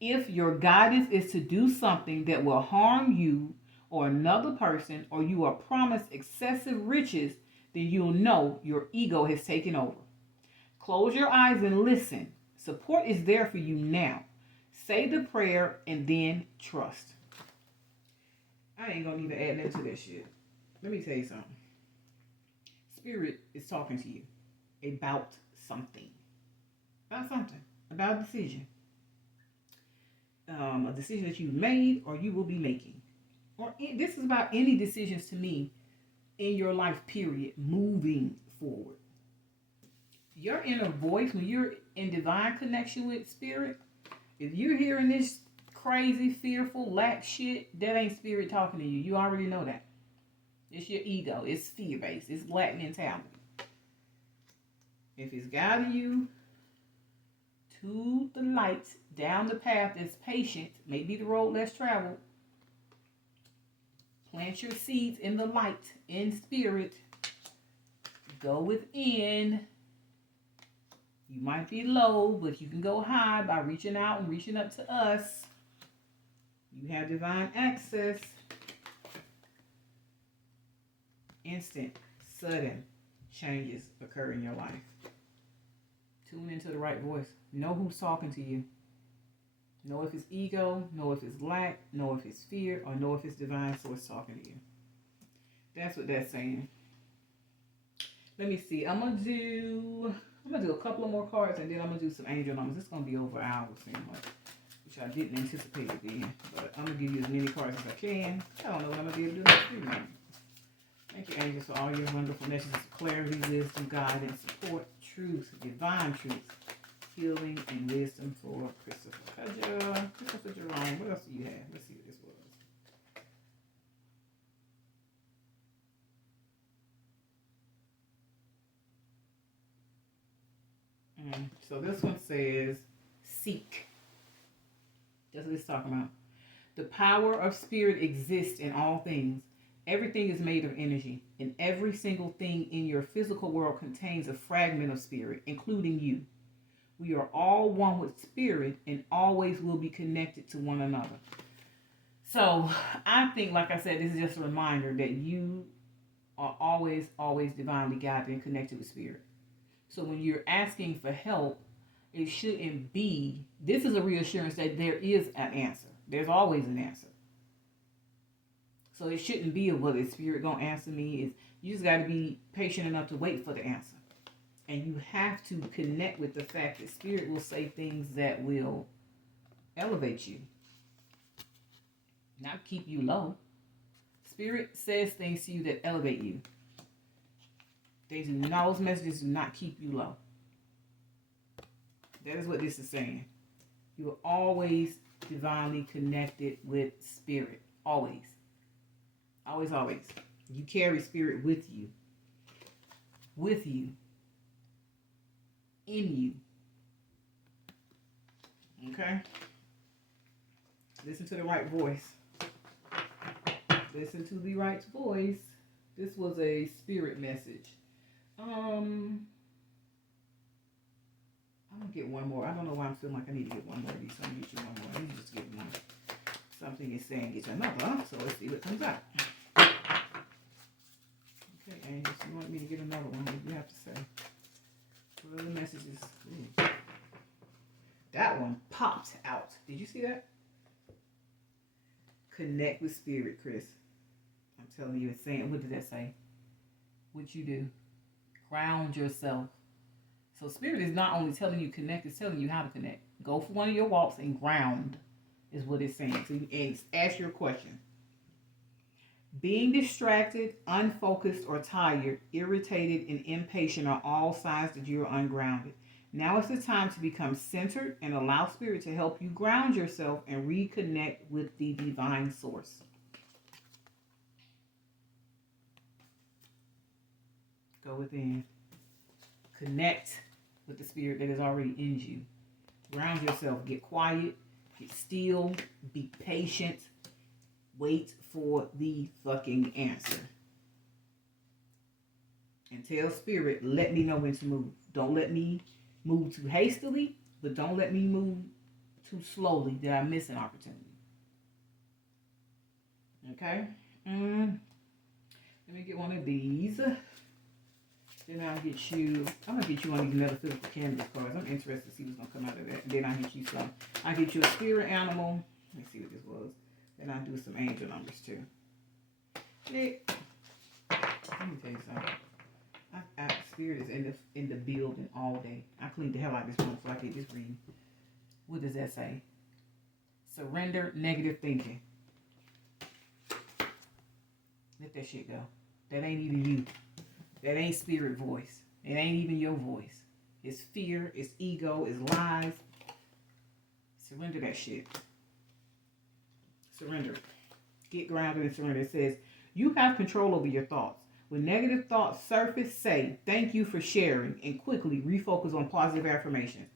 If your guidance is to do something that will harm you or another person, or you are promised excessive riches, then you'll know your ego has taken over. Close your eyes and listen. Support is there for you now. Say the prayer and then trust. I ain't gonna even add nothing to that shit. Let me tell you something. Spirit is talking to you about something. About a decision. A decision that you made or you will be making. This is about any decisions to me in your life, period, moving forward. Your inner voice, when you're in divine connection with spirit, if you're hearing this crazy, fearful, lack shit, that ain't spirit talking to you. You already know that. It's your ego. It's fear-based. It's lack mentality. If it's guiding you to the light, down the path that's patient, maybe the road less traveled, plant your seeds in the light, in spirit. Go within. You might be low, but you can go high by reaching out and reaching up to us. You have divine access. Instant, sudden changes occur in your life. Tune into the right voice. Know who's talking to you. Know if it's ego, know if it's lack, know if it's fear, or know if it's divine source talking to you. That's what that's saying. Let me see. I'm gonna do a couple of more cards, and then I'm gonna do some angel numbers. It's gonna be over an hour, which I didn't anticipate it being. But I'm gonna give you as many cards as I can. I don't know what I'm gonna be able to do next week. Thank you, angels, for all your wonderful messages of clarity, wisdom, guidance, support, truth, divine truth, healing, and wisdom for Christopher Jerome. What else do you have? Let's see what this was. So this one says, seek. That's what it's talking about. The power of spirit exists in all things. Everything is made of energy, and every single thing in your physical world contains a fragment of spirit, including you. We are all one with spirit and always will be connected to one another. So I think, like I said, this is just a reminder that you are always, always divinely guided and connected with spirit. So when you're asking for help, it shouldn't be, this is a reassurance that there is an answer. There's always an answer. So it shouldn't be a, well, is spirit going to answer me? You just got to be patient enough to wait for the answer. And you have to connect with the fact that spirit will say things that will elevate you, not keep you low. Spirit says things to you that elevate you. Those messages do not keep you low. That is what this is saying. You are always divinely connected with spirit. Always. Always, always. You carry spirit with you. With you. In you. Okay? Listen to the right voice. Listen to the right voice. This was a spirit message. I'm gonna get one more. I don't know why I'm feeling like I need to get one more of these. So I'm gonna get you one more. Let me just get one. Something is saying get you another. So let's see what comes out. Okay, angels, you want me to get another one? What do you have to say? What are the messages? Ooh. That one. popped out. Did you see that? Connect with spirit, Chris. I'm telling you, it's saying, what did that say? What you do? Ground yourself. So spirit is not only telling you connect, it's telling you how to connect. Go for one of your walks and ground is what it's saying. So and ask your question. Being distracted, unfocused, or tired, irritated, and impatient are all signs that you are ungrounded. Now is the time to become centered and allow spirit to help you ground yourself and reconnect with the divine source. Go within. Connect with the spirit that is already in you. Ground yourself. Get quiet. Get still. Be patient. Wait for the fucking answer. And tell spirit, let me know when to move. Don't let me move too hastily, but don't let me move too slowly that I miss an opportunity. Okay? Let me get one of these. Then I'm going to get you one of these metaphysical canvas cards. I'm interested to see what's going to come out of that. Then I'll get you some. I'll get you a spirit animal. Let me see what this was. Then I'll do some angel numbers too. Nick, let me tell you something. Spirit is in the building all day. I cleaned the hell out of this room so I can just read. What does that say? Surrender negative thinking. Let that shit go. That ain't even you. That ain't spirit voice. It ain't even your voice. It's fear, it's ego, it's lies. Surrender that shit. Surrender it. Get grounded and surrender. It says, you have control over your thoughts. When negative thoughts surface, say, thank you for sharing, and quickly refocus on positive affirmations.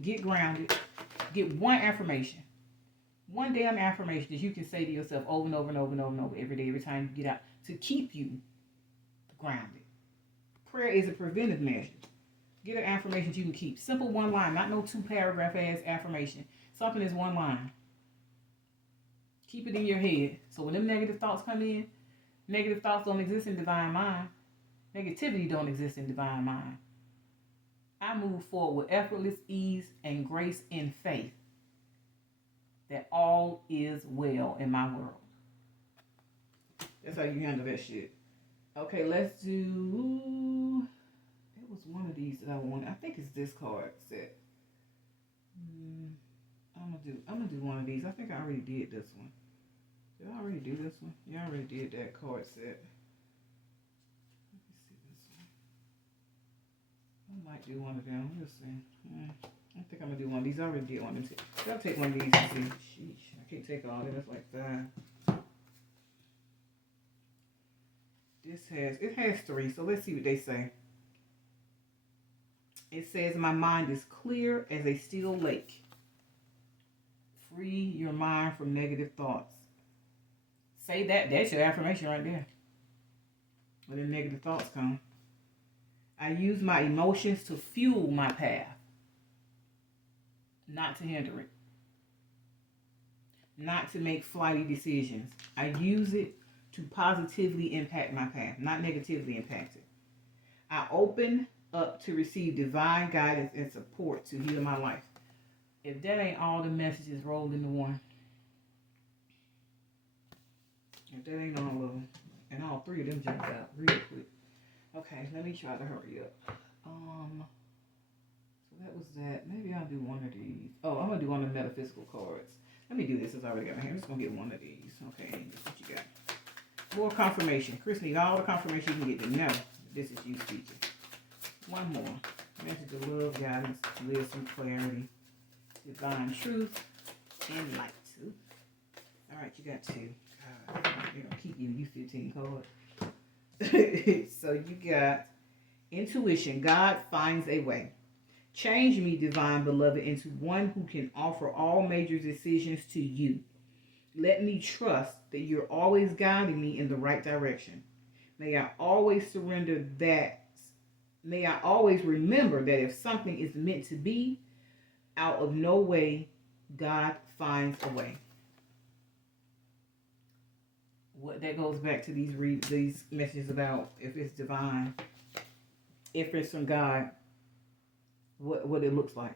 Get grounded. Get one affirmation. One damn affirmation that you can say to yourself over and over and over and over and over every day, every time you get out, to keep you grounded. Prayer is a preventive measure. Get an affirmation you can keep. Simple one line, not no 2-paragraph ass affirmation. Something is one line. Keep it in your head. So when them negative thoughts come in, negative thoughts don't exist in divine mind. Negativity don't exist in divine mind. I move forward with effortless ease and grace in faith that all is well in my world. That's how you handle that shit. Okay, let's do... It was one of these that I wanted. I think it's this card set. I'm gonna do one of these. I think I already did this one. Did I already do this one? Yeah, I already did that card set. Let me see this one. I might do one of them. We'll see. I think I'm gonna do one of these. I already did one of them. I'll take one of these and see. Sheesh, I can't take all of it. That's like 5. It has 3. So let's see what they say. It says, my mind is clear as a still lake. Free your mind from negative thoughts. Say that. That's your affirmation right there. When the negative thoughts come. I use my emotions to fuel my path. Not to hinder it. Not to make flighty decisions. I use it to positively impact my path, not negatively impact it. I open up to receive divine guidance and support to heal my life. If that ain't all the messages rolled into one. If that ain't all of them. And all 3 of them jumped out real quick. Okay, let me try to hurry up. So that was that. Maybe I'll do one of these. Oh, I'm going to do one of the metaphysical cards. Let me do this since I already got my hand. I'm just going to get one of these. Okay, this is what you got. More confirmation. Chris needs all the confirmation you can get to know this is you speaking. One more. Message of love, guidance, wisdom, clarity, divine truth, and light. All right, you got 2. God, they're going to keep giving you 15 cards. So you got intuition. God finds a way. Change me, divine beloved, into one who can offer all major decisions to you. Let me trust that you're always guiding me in the right direction. May I always surrender that. May I always remember that if something is meant to be, out of no way, God finds a way. What that goes back to these messages about if it's divine, if it's from God, what it looks like.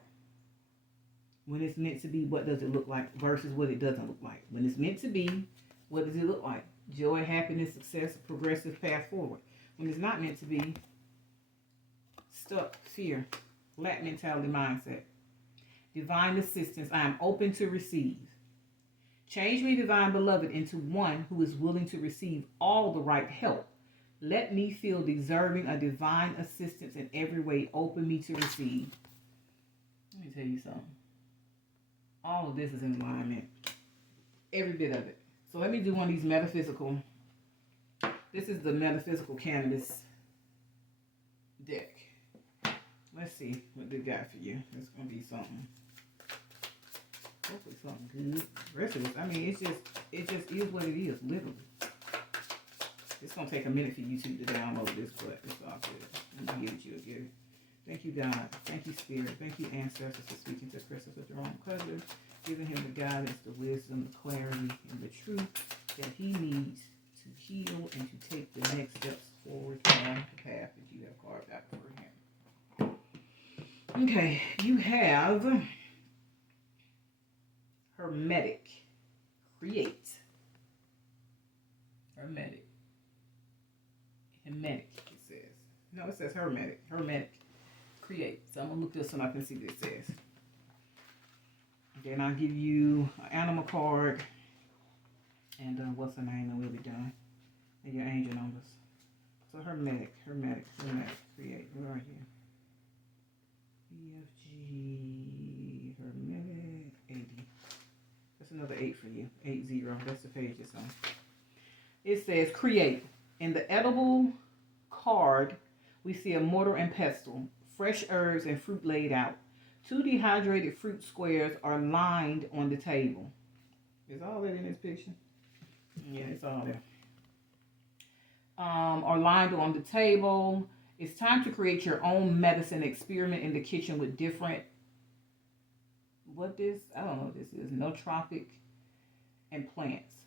When it's meant to be, what does it look like versus what it doesn't look like? When it's meant to be, what does it look like? Joy, happiness, success, progressive path forward. When it's not meant to be, stuck, fear, lack mentality, mindset. Divine assistance, I am open to receive. Change me, divine beloved, into one who is willing to receive all the right help. Let me feel deserving of divine assistance in every way. Open me to receive. Let me tell you something. All of this is in alignment. Every bit of it. So let me do one of these metaphysical. This is the metaphysical cannabis deck. Let's see what they got for you. It's going to be something. Hopefully something good. The rest of this, I mean, it just is what it is, literally. It's going to take a minute for YouTube to download this, but it's all good. Let me give it you again. Thank you, God. Thank you, Spirit. Thank you, ancestors, for speaking to Christopher Jerome Cutler, giving him the guidance, the wisdom, the clarity, and the truth that he needs to heal and to take the next steps forward on the path that you have carved out for him. Okay, you have Hermetic. Create. Hermetic. Hermetic, it says. No, it says Hermetic. Hermetic. Create. So I'm going to look this one up and see what it says. Then I'll give you an animal card. And what's the name? And we'll be done. And your angel numbers. So Hermetic. Hermetic. Hermetic. Create. Where are you? EFG. Hermetic. 80. That's another 8 for you. 80. That's the page it's on. It says create. In the edible card, we see a mortar and pestle, fresh herbs and fruit laid out. 2 dehydrated fruit squares are lined on the table. Is all that in this picture? Yeah, it's all there. Are lined on the table. It's time to create your own medicine experiment in the kitchen with different, I don't know what this is, nootropic and plants.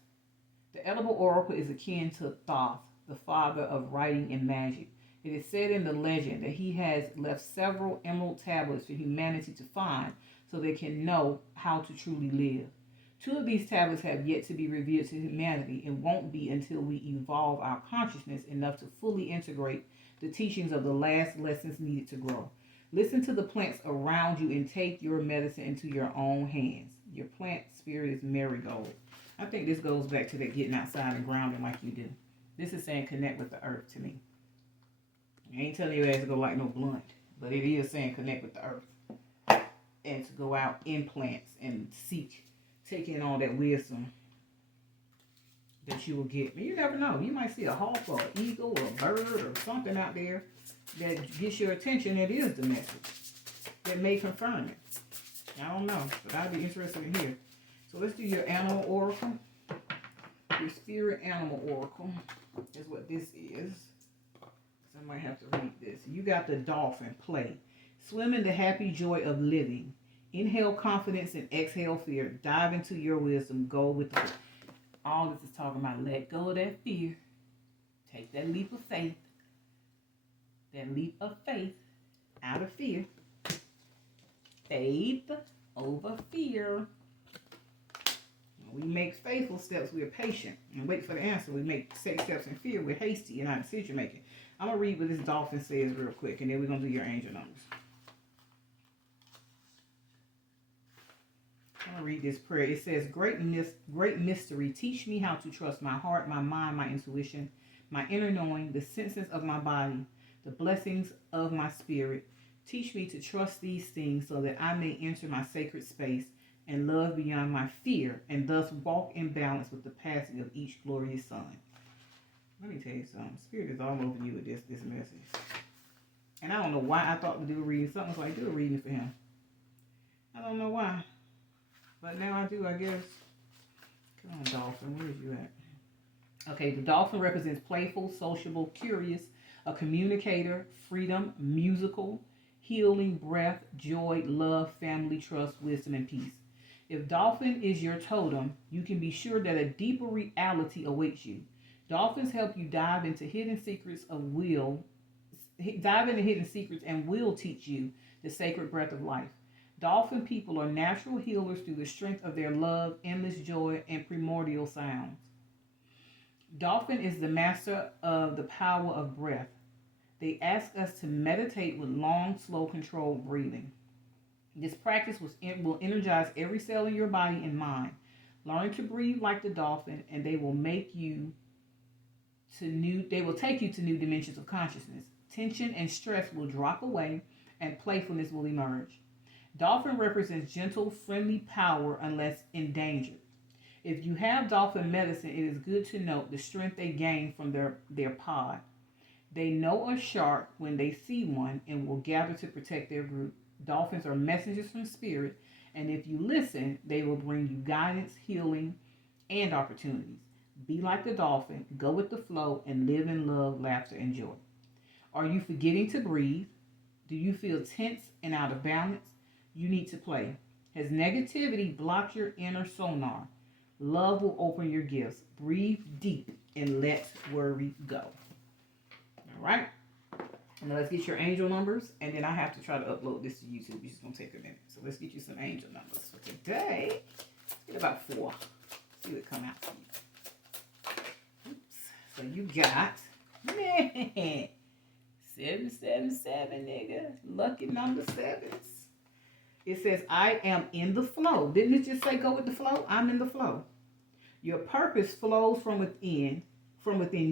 The edible oracle is akin to Thoth, the father of writing and magic. It is said in the legend that he has left several emerald tablets for humanity to find so they can know how to truly live. 2 of these tablets have yet to be revealed to humanity and won't be until we evolve our consciousness enough to fully integrate the teachings of the last lessons needed to grow. Listen to the plants around you and take your medicine into your own hands. Your plant spirit is marigold. I think this goes back to that getting outside and grounding like you do. This is saying connect with the earth to me. I ain't telling you ass to go like no blunt, but it is saying connect with the earth. And to go out in plants and seek, take in all that wisdom that you will get. You never know. You might see a hawk or an eagle or a bird or something out there that gets your attention. That is the message. That may confirm it. I don't know, but I'd be interested in here. So let's do your animal oracle. Your spirit animal oracle is what this is. So I might have to read this. You got the dolphin, play. Swim in the happy joy of living. Inhale confidence and exhale fear. Dive into your wisdom. Go with the... All this is talking about let go of that fear. Take that leap of faith. That leap of faith out of fear. Faith over fear. We make faithful steps. We're patient and wait for the answer. We make safe steps in fear. We're hasty in our decision making. I'm going to read what this dolphin says real quick, and then we're going to do your angel numbers. I'm going to read this prayer. It says, great mystery, teach me how to trust my heart, my mind, my intuition, my inner knowing, the senses of my body, the blessings of my spirit. Teach me to trust these things so that I may enter my sacred space and love beyond my fear, and thus walk in balance with the passing of each glorious sun. Let me tell you something. Spirit is all over you with this message. And I don't know why I thought to do a reading. Something was like, do a reading for him. I don't know why. But now I do, I guess. Come on, dolphin. Where is you at? Okay, the dolphin represents playful, sociable, curious, a communicator, freedom, musical, healing, breath, joy, love, family, trust, wisdom, and peace. If dolphin is your totem, you can be sure that a deeper reality awaits you. Dolphins help you dive into hidden secrets and will teach you the sacred breath of life. Dolphin people are natural healers through the strength of their love, endless joy, and primordial sounds. Dolphin is the master of the power of breath. They ask us to meditate with long, slow, controlled breathing. This practice will energize every cell in your body and mind. Learn to breathe like the dolphin, and they will take you to new dimensions of consciousness. Tension and stress will drop away, and playfulness will emerge. Dolphin represents gentle, friendly power unless endangered. If you have dolphin medicine, it is good to note the strength they gain from their pod. They know a shark when they see one and will gather to protect their group. Dolphins are messengers from spirit, and if you listen, they will bring you guidance, healing, and opportunities. Be like the dolphin, go with the flow, and live in love, laughter, and joy. Are you forgetting to breathe? Do you feel tense and out of balance? You need to play. Has negativity blocked your inner sonar? Love will open your gifts. Breathe deep and let worry go. All right. Now let's get your angel numbers, and then I have to try to upload this to YouTube, which is going to take a minute. So let's get you some angel numbers for today. Get about 4. See what come out for you. Oops. So you got 777, nigga. Lucky number 7s. It says, I am in the flow. Didn't it just say go with the flow? I'm in the flow. Your purpose flows from within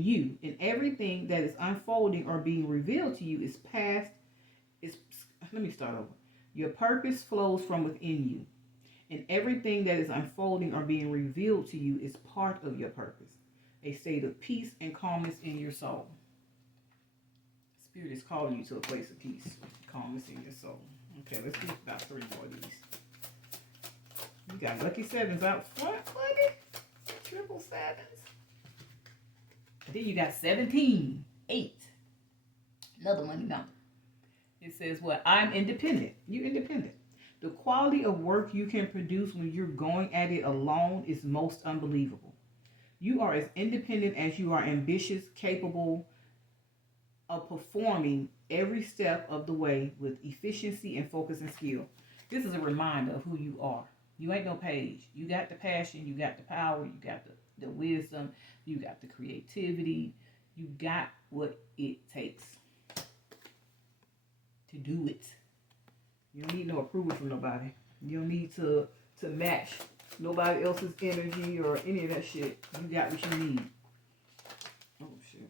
you, and everything that is unfolding or being revealed to you is past. Let me start over. Your purpose flows from within you, and everything that is unfolding or being revealed to you is part of your purpose. A state of peace and calmness in your soul. Spirit is calling you to a place of peace, calmness in your soul. Okay, let's get about 3 more of these. You got lucky 7s out front, buddy. Triple 7s. Then you got 17, 8. Another money number. It says what? I'm independent. You're independent. The quality of work you can produce when you're going at it alone is most unbelievable. You are as independent as you are ambitious, capable of performing every step of the way with efficiency and focus and skill. This is a reminder of who you are. You ain't no page. You got the passion, you got the power, you got the wisdom, you got the creativity, you got what it takes to do it. You don't need no approval from nobody. You don't need to match nobody else's energy or any of that shit. You got what you need. Oh shit.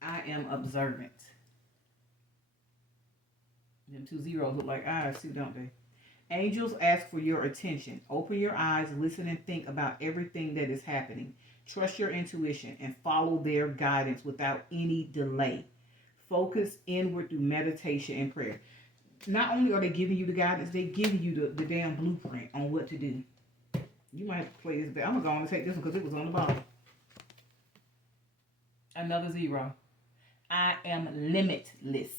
I am observant. Them 2 zeros look like eyes too, don't they? Angels ask for your attention. Open your eyes, listen, and think about everything that is happening. Trust your intuition and follow their guidance without any delay. Focus inward through meditation and prayer. Not only are they giving you the guidance, they giving you the damn blueprint on what to do. You might have to play this back. I'm going to go on and take this one because it was on the bottom. Another 0. I am limitless.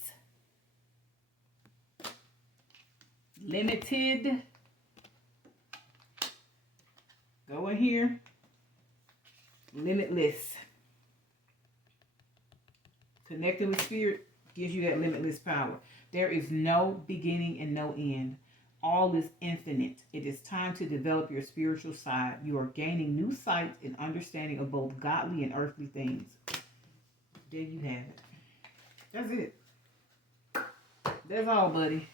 Limited. Go in here. Limitless. Connecting with spirit gives you that limitless power. There is no beginning and no end. All is infinite. It is time to develop your spiritual side. You are gaining new sight and understanding of both godly and earthly things. There you have it. That's it. That's all, buddy.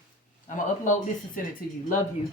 I'm going to upload this and send it to you. Love you.